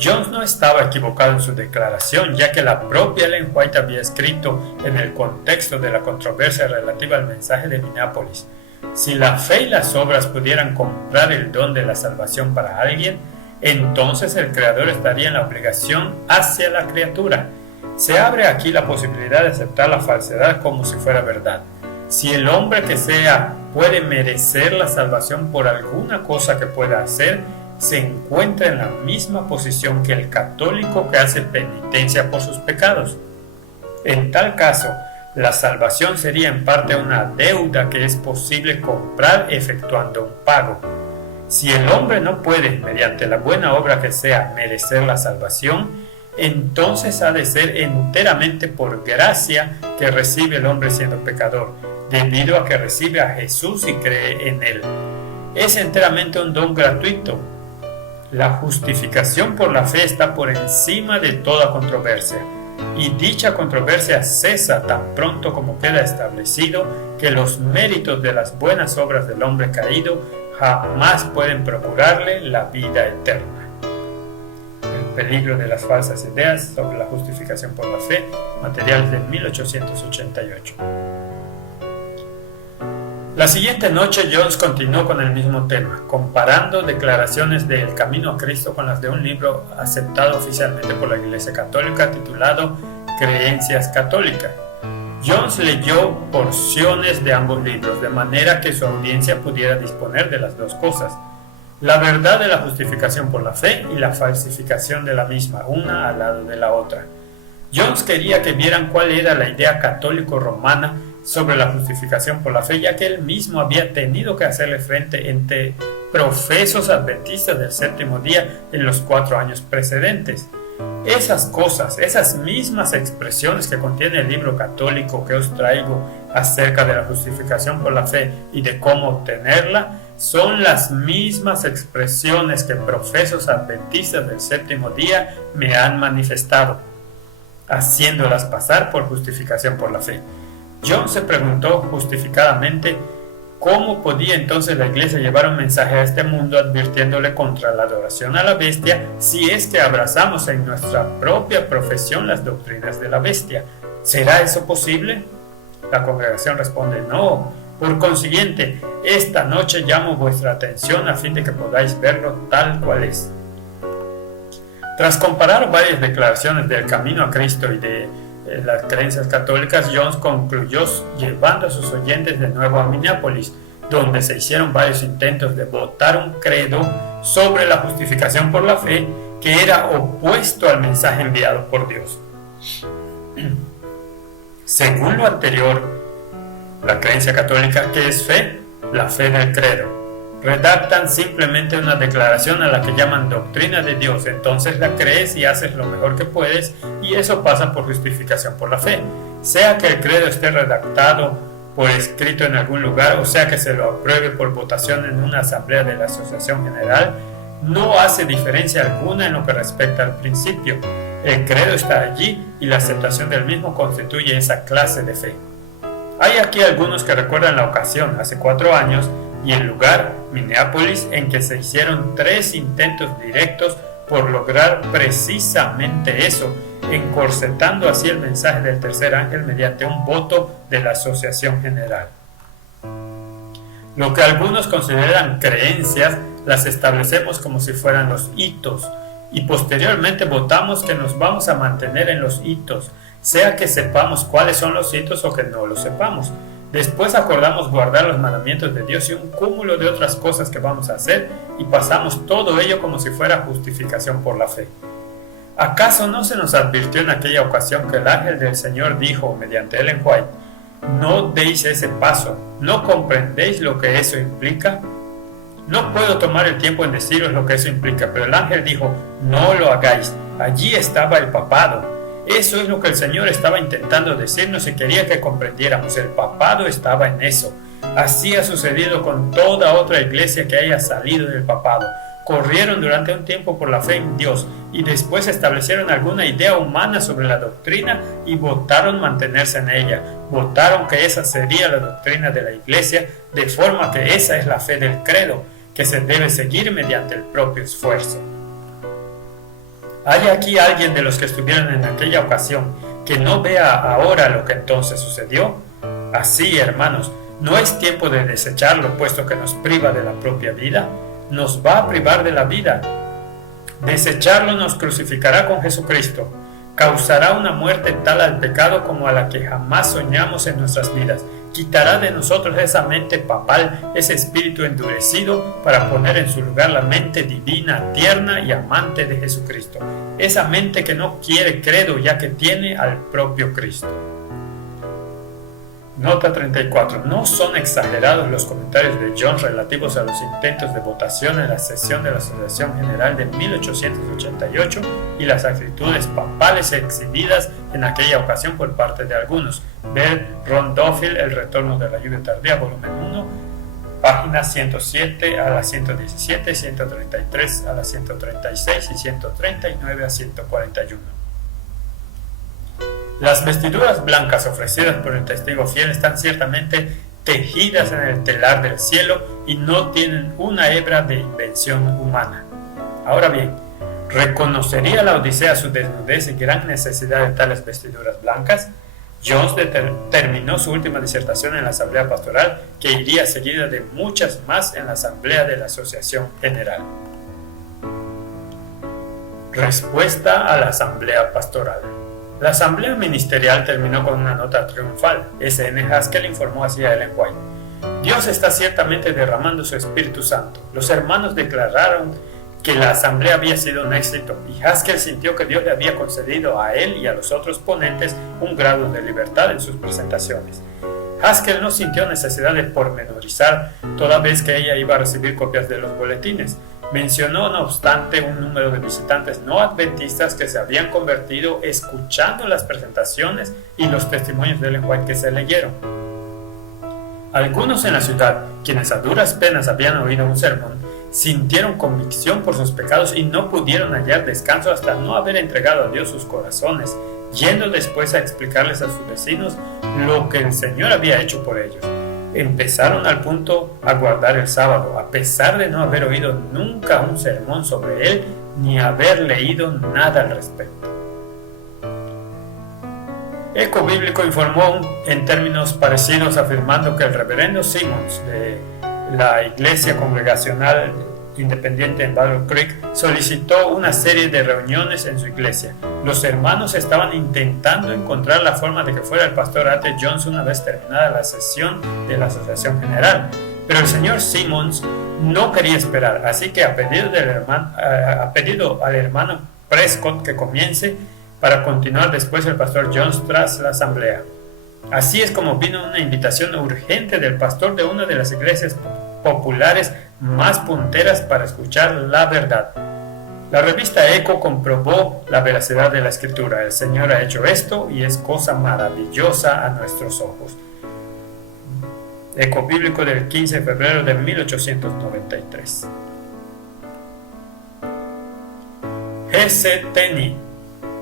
Jones no estaba equivocado en su declaración, ya que la propia Ellen White había escrito en el contexto de la controversia relativa al mensaje de Minneapolis: si la fe y las obras pudieran comprar el don de la salvación para alguien, entonces el Creador estaría en la obligación hacia la criatura. Se abre aquí la posibilidad de aceptar la falsedad como si fuera verdad. Si el hombre que sea puede merecer la salvación por alguna cosa que pueda hacer, se encuentra en la misma posición que el católico que hace penitencia por sus pecados. En tal caso, la salvación sería en parte una deuda que es posible comprar efectuando un pago. Si el hombre no puede, mediante la buena obra que sea, merecer la salvación, entonces ha de ser enteramente por gracia que recibe el hombre siendo pecador, debido a que recibe a Jesús y cree en Él. Es enteramente un don gratuito. La justificación por la fe está por encima de toda controversia, y dicha controversia cesa tan pronto como queda establecido que los méritos de las buenas obras del hombre caído jamás pueden procurarle la vida eterna. El peligro de las falsas ideas sobre la justificación por la fe, materiales de 1888. La siguiente noche Jones continuó con el mismo tema, comparando declaraciones del Camino a Cristo con las de un libro aceptado oficialmente por la Iglesia Católica titulado Creencias Católicas. Jones leyó porciones de ambos libros de manera que su audiencia pudiera disponer de las dos cosas: la verdad de la justificación por la fe y la falsificación de la misma, una al lado de la otra. Jones quería que vieran cuál era la idea católico-romana sobre la justificación por la fe, ya que él mismo había tenido que hacerle frente entre profesos adventistas del séptimo día en los 4 años precedentes. Esas cosas, esas mismas expresiones que contiene el libro católico que os traigo acerca de la justificación por la fe y de cómo obtenerla, son las mismas expresiones que profesos adventistas del séptimo día me han manifestado, haciéndolas pasar por justificación por la fe. John se preguntó justificadamente cómo podía entonces la Iglesia llevar un mensaje a este mundo advirtiéndole contra la adoración a la bestia si es que abrazamos en nuestra propia profesión las doctrinas de la bestia. ¿Será eso posible? La congregación responde: no. Por consiguiente, esta noche llamo vuestra atención a fin de que podáis verlo tal cual es. Tras comparar varias declaraciones del Camino a Cristo y de las creencias católicas, Jones concluyó llevando a sus oyentes de nuevo a Minneapolis, donde se hicieron varios intentos de votar un credo sobre la justificación por la fe que era opuesto al mensaje enviado por Dios. Según lo anterior, la creencia católica, ¿qué es fe? La fe del credo. Redactan simplemente una declaración a la que llaman doctrina de Dios, entonces la crees y haces lo mejor que puedes, y eso pasa por justificación por la fe. Sea que el credo esté redactado por escrito en algún lugar, o sea que se lo apruebe por votación en una asamblea de la Asociación General, no hace diferencia alguna en lo que respecta al principio. El credo está allí y la aceptación del mismo constituye esa clase de fe. Hay aquí algunos que recuerdan la ocasión, hace 4 años, y el lugar, Minneapolis, en que se hicieron 3 intentos directos por lograr precisamente eso, encorsetando así el mensaje del tercer ángel mediante un voto de la Asociación General. Lo que algunos consideran creencias, las establecemos como si fueran los hitos, y posteriormente votamos que nos vamos a mantener en los hitos, sea que sepamos cuáles son los hitos o que no los sepamos. Después acordamos guardar los mandamientos de Dios y un cúmulo de otras cosas que vamos a hacer, y pasamos todo ello como si fuera justificación por la fe. ¿Acaso no se nos advirtió en aquella ocasión que el ángel del Señor dijo mediante Ellen White: no deis ese paso, no comprendéis lo que eso implica? No puedo tomar el tiempo en deciros lo que eso implica, pero el ángel dijo: no lo hagáis, allí estaba el papado. Eso es lo que el Señor estaba intentando decirnos y quería que comprendiéramos. El papado estaba en eso. Así ha sucedido con toda otra iglesia que haya salido del papado. Corrieron durante un tiempo por la fe en Dios y después establecieron alguna idea humana sobre la doctrina y votaron mantenerse en ella. Votaron que esa sería la doctrina de la iglesia, de forma que esa es la fe del credo, que se debe seguir mediante el propio esfuerzo. ¿Hay aquí alguien de los que estuvieron en aquella ocasión que no vea ahora lo que entonces sucedió? Así, hermanos, ¿no es tiempo de desecharlo, puesto que nos priva de la propia vida? Nos va a privar de la vida. Desecharlo nos crucificará con Jesucristo. Causará una muerte tal al pecado como a la que jamás soñamos en nuestras vidas. Quitará de nosotros esa mente papal, ese espíritu endurecido, para poner en su lugar la mente divina, tierna y amante de Jesucristo. Esa mente que no quiere credo, ya que tiene al propio Cristo. Nota 34. No son exagerados los comentarios de John relativos a los intentos de votación en la sesión de la Asociación General de 1888 y las actitudes papales exhibidas en aquella ocasión por parte de algunos. Ver Ron Duffield, El retorno de la lluvia tardía, volumen 1, páginas 107 a la 117, 133 a la 136 y 139 a 141. Las vestiduras blancas ofrecidas por el testigo fiel están ciertamente tejidas en el telar del cielo y no tienen una hebra de invención humana. Ahora bien, ¿Reconocería la Odisea su desnudez y gran necesidad de tales vestiduras blancas? Jones terminó su última disertación en la Asamblea Pastoral, que iría seguida de muchas más en la Asamblea de la Asociación General. Respuesta a la Asamblea Pastoral. La Asamblea Ministerial terminó con una nota triunfal. S.N. Haskell informó así a Ellen White: Dios está ciertamente derramando su Espíritu Santo. Los hermanos declararon que la asamblea había sido un éxito, y Haskell sintió que Dios le había concedido a él y a los otros ponentes un grado de libertad en sus presentaciones. Haskell no sintió necesidad de pormenorizar toda vez que ella iba a recibir copias de los boletines. Mencionó, no obstante, un número de visitantes no adventistas que se habían convertido escuchando las presentaciones y los testimonios de Ellen White que se leyeron. Algunos en la ciudad, quienes a duras penas habían oído un sermón, sintieron convicción por sus pecados y no pudieron hallar descanso hasta no haber entregado a Dios sus corazones, yendo después a explicarles a sus vecinos lo que el Señor había hecho por ellos. Empezaron al punto a guardar el sábado, a pesar de no haber oído nunca un sermón sobre él ni haber leído nada al respecto. Eco Bíblico informó en términos parecidos, afirmando que el reverendo Simmons de la Iglesia Congregacional Independiente en Battle Creek solicitó una serie de reuniones en su iglesia. Los hermanos estaban intentando encontrar la forma de que fuera el pastor A.T. Jones una vez terminada la sesión de la Asociación General, pero el señor Simmons no quería esperar, así que a pedido al hermano Prescott que comience para continuar después el pastor Jones tras la asamblea. Así es como vino una invitación urgente del pastor de una de las iglesias populares más punteras para escuchar la verdad. La revista Eco comprobó la veracidad de la escritura. El Señor ha hecho esto y es cosa maravillosa a nuestros ojos. Eco Bíblico del 15 de febrero de 1893. G.C. Tenney,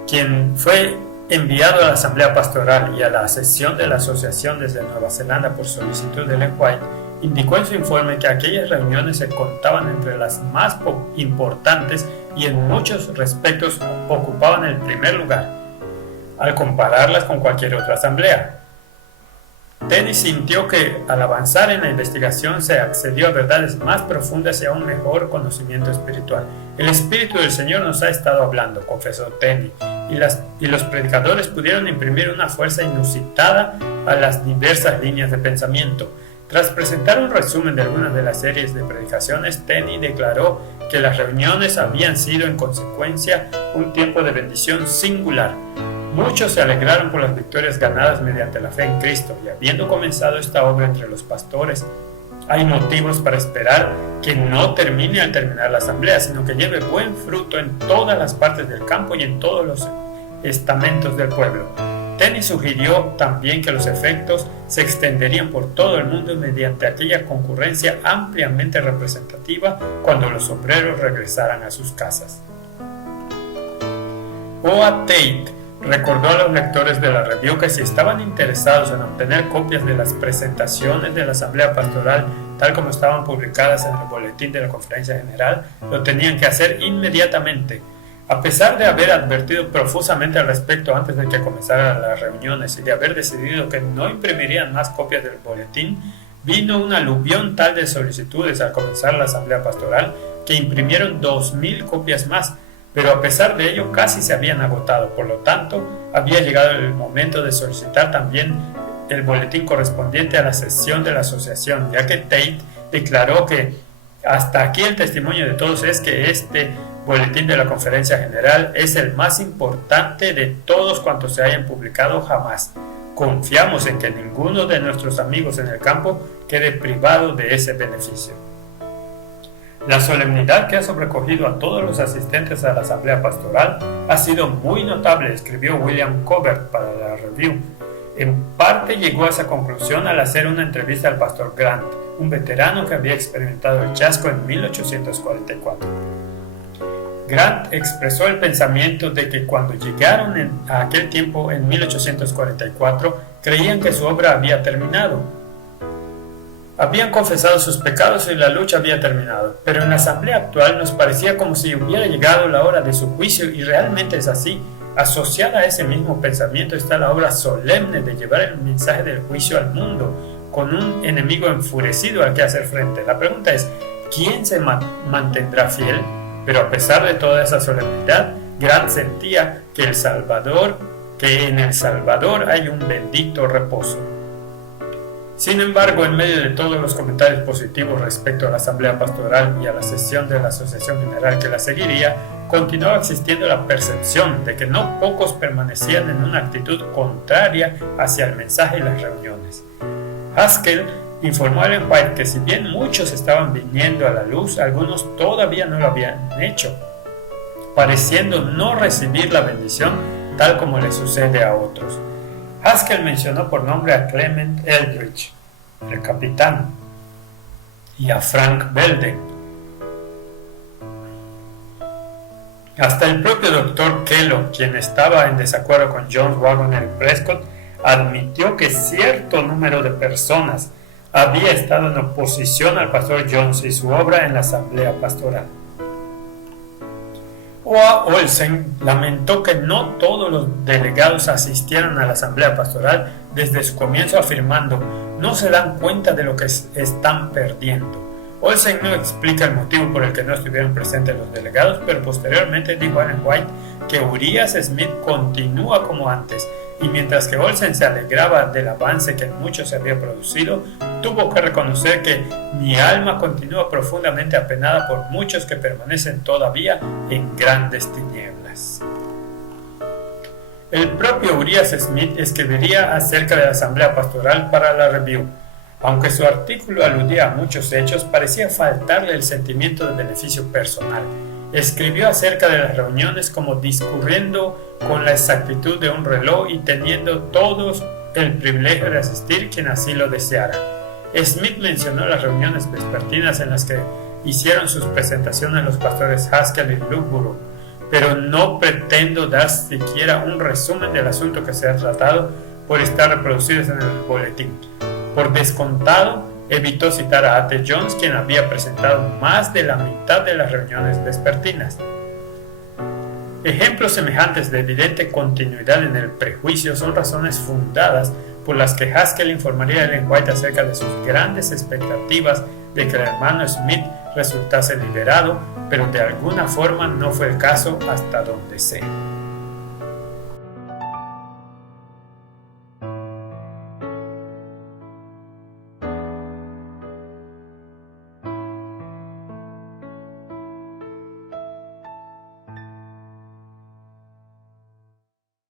quien fue enviado a la Asamblea Pastoral y a la sesión de la asociación desde Nueva Zelanda por solicitud de Ellen White, indicó en su informe que aquellas reuniones se contaban entre las más importantes y en muchos respectos ocupaban el primer lugar, al compararlas con cualquier otra asamblea. Tenney sintió que al avanzar en la investigación se accedió a verdades más profundas y a un mejor conocimiento espiritual. El Espíritu del Señor nos ha estado hablando, confesó Tenney, y los predicadores pudieron imprimir una fuerza inusitada a las diversas líneas de pensamiento. Tras presentar un resumen de algunas de las series de predicaciones, Tenney declaró que las reuniones habían sido en consecuencia un tiempo de bendición singular. Muchos se alegraron por las victorias ganadas mediante la fe en Cristo, y habiendo comenzado esta obra entre los pastores, hay motivos para esperar que no termine al terminar la asamblea, sino que lleve buen fruto en todas las partes del campo y en todos los estamentos del pueblo. Tenney sugirió también que los efectos se extenderían por todo el mundo mediante aquella concurrencia ampliamente representativa cuando los obreros regresaran a sus casas. O.A. Tate recordó a los lectores de la Review que si estaban interesados en obtener copias de las presentaciones de la Asamblea Pastoral tal como estaban publicadas en el boletín de la Conferencia General, lo tenían que hacer inmediatamente. A pesar de haber advertido profusamente al respecto antes de que comenzaran las reuniones y de haber decidido que no imprimirían más copias del boletín, vino un aluvión tal de solicitudes al comenzar la Asamblea Pastoral que imprimieron 2,000 copias más, pero a pesar de ello casi se habían agotado. Por lo tanto, había llegado el momento de solicitar también el boletín correspondiente a la sesión de la asociación, ya que Tate declaró que hasta aquí el testimonio de todos es que este boletín de la Conferencia General es el más importante de todos cuantos se hayan publicado jamás. Confiamos en que ninguno de nuestros amigos en el campo quede privado de ese beneficio. La solemnidad que ha sobrecogido a todos los asistentes a la Asamblea Pastoral ha sido muy notable, escribió William Covert para la Review. En parte llegó a esa conclusión al hacer una entrevista al pastor Grant, un veterano que había experimentado el chasco en 1844. Grant expresó el pensamiento de que cuando llegaron a aquel tiempo en 1844 creían que su obra había terminado. Habían confesado sus pecados y la lucha había terminado, pero en la asamblea actual nos parecía como si hubiera llegado la hora de su juicio, y realmente es así. Asociada a ese mismo pensamiento está la obra solemne de llevar el mensaje del juicio al mundo, con un enemigo enfurecido al que hacer frente. La pregunta es, ¿quién se mantendrá fiel? Pero a pesar de toda esa solemnidad, Grant sentía que en el Salvador hay un bendito reposo. Sin embargo, en medio de todos los comentarios positivos respecto a la asamblea pastoral y a la sesión de la asociación general que la seguiría, continuaba existiendo la percepción de que no pocos permanecían en una actitud contraria hacia el mensaje y las reuniones. Haskell informó a Ellen White que si bien muchos estaban viniendo a la luz, algunos todavía no lo habían hecho, pareciendo no recibir la bendición tal como le sucede a otros. Haskell mencionó por nombre a Clement Eldridge, el capitán, y a Frank Belden. Hasta el propio Dr. Kellogg, quien estaba en desacuerdo con John Waggoner y Prescott, admitió que cierto número de personas había estado en oposición al pastor Jones y su obra en la asamblea pastoral. O.A. Olsen lamentó que no todos los delegados asistieron a la asamblea pastoral desde su comienzo, afirmando: no se dan cuenta de lo que están perdiendo. Olsen no explica el motivo por el que no estuvieron presentes los delegados, pero posteriormente dijo a Ellen White que Urias Smith continúa como antes, y mientras que Olsen se alegraba del avance que en muchos se había producido, tuvo que reconocer que mi alma continúa profundamente apenada por muchos que permanecen todavía en grandes tinieblas. El propio Urias Smith escribiría acerca de la asamblea pastoral para la Review. Aunque su artículo aludía a muchos hechos, parecía faltarle el sentimiento de beneficio personal. Escribió acerca de las reuniones como discurriendo con la exactitud de un reloj y teniendo todos el privilegio de asistir quien así lo deseara. Smith mencionó las reuniones vespertinas en las que hicieron sus presentaciones los pastores Haskell y Loughborough, pero no pretendo dar siquiera un resumen del asunto que se ha tratado por estar reproducidos en el boletín. Por descontado, evitó citar a A.T. Jones, quien había presentado más de la mitad de las reuniones vespertinas. Ejemplos semejantes de evidente continuidad en el prejuicio son razones fundadas por las que Haskell informaría a Ellen White acerca de sus grandes expectativas de que el hermano Smith resultase liberado, pero de alguna forma no fue el caso hasta donde sé.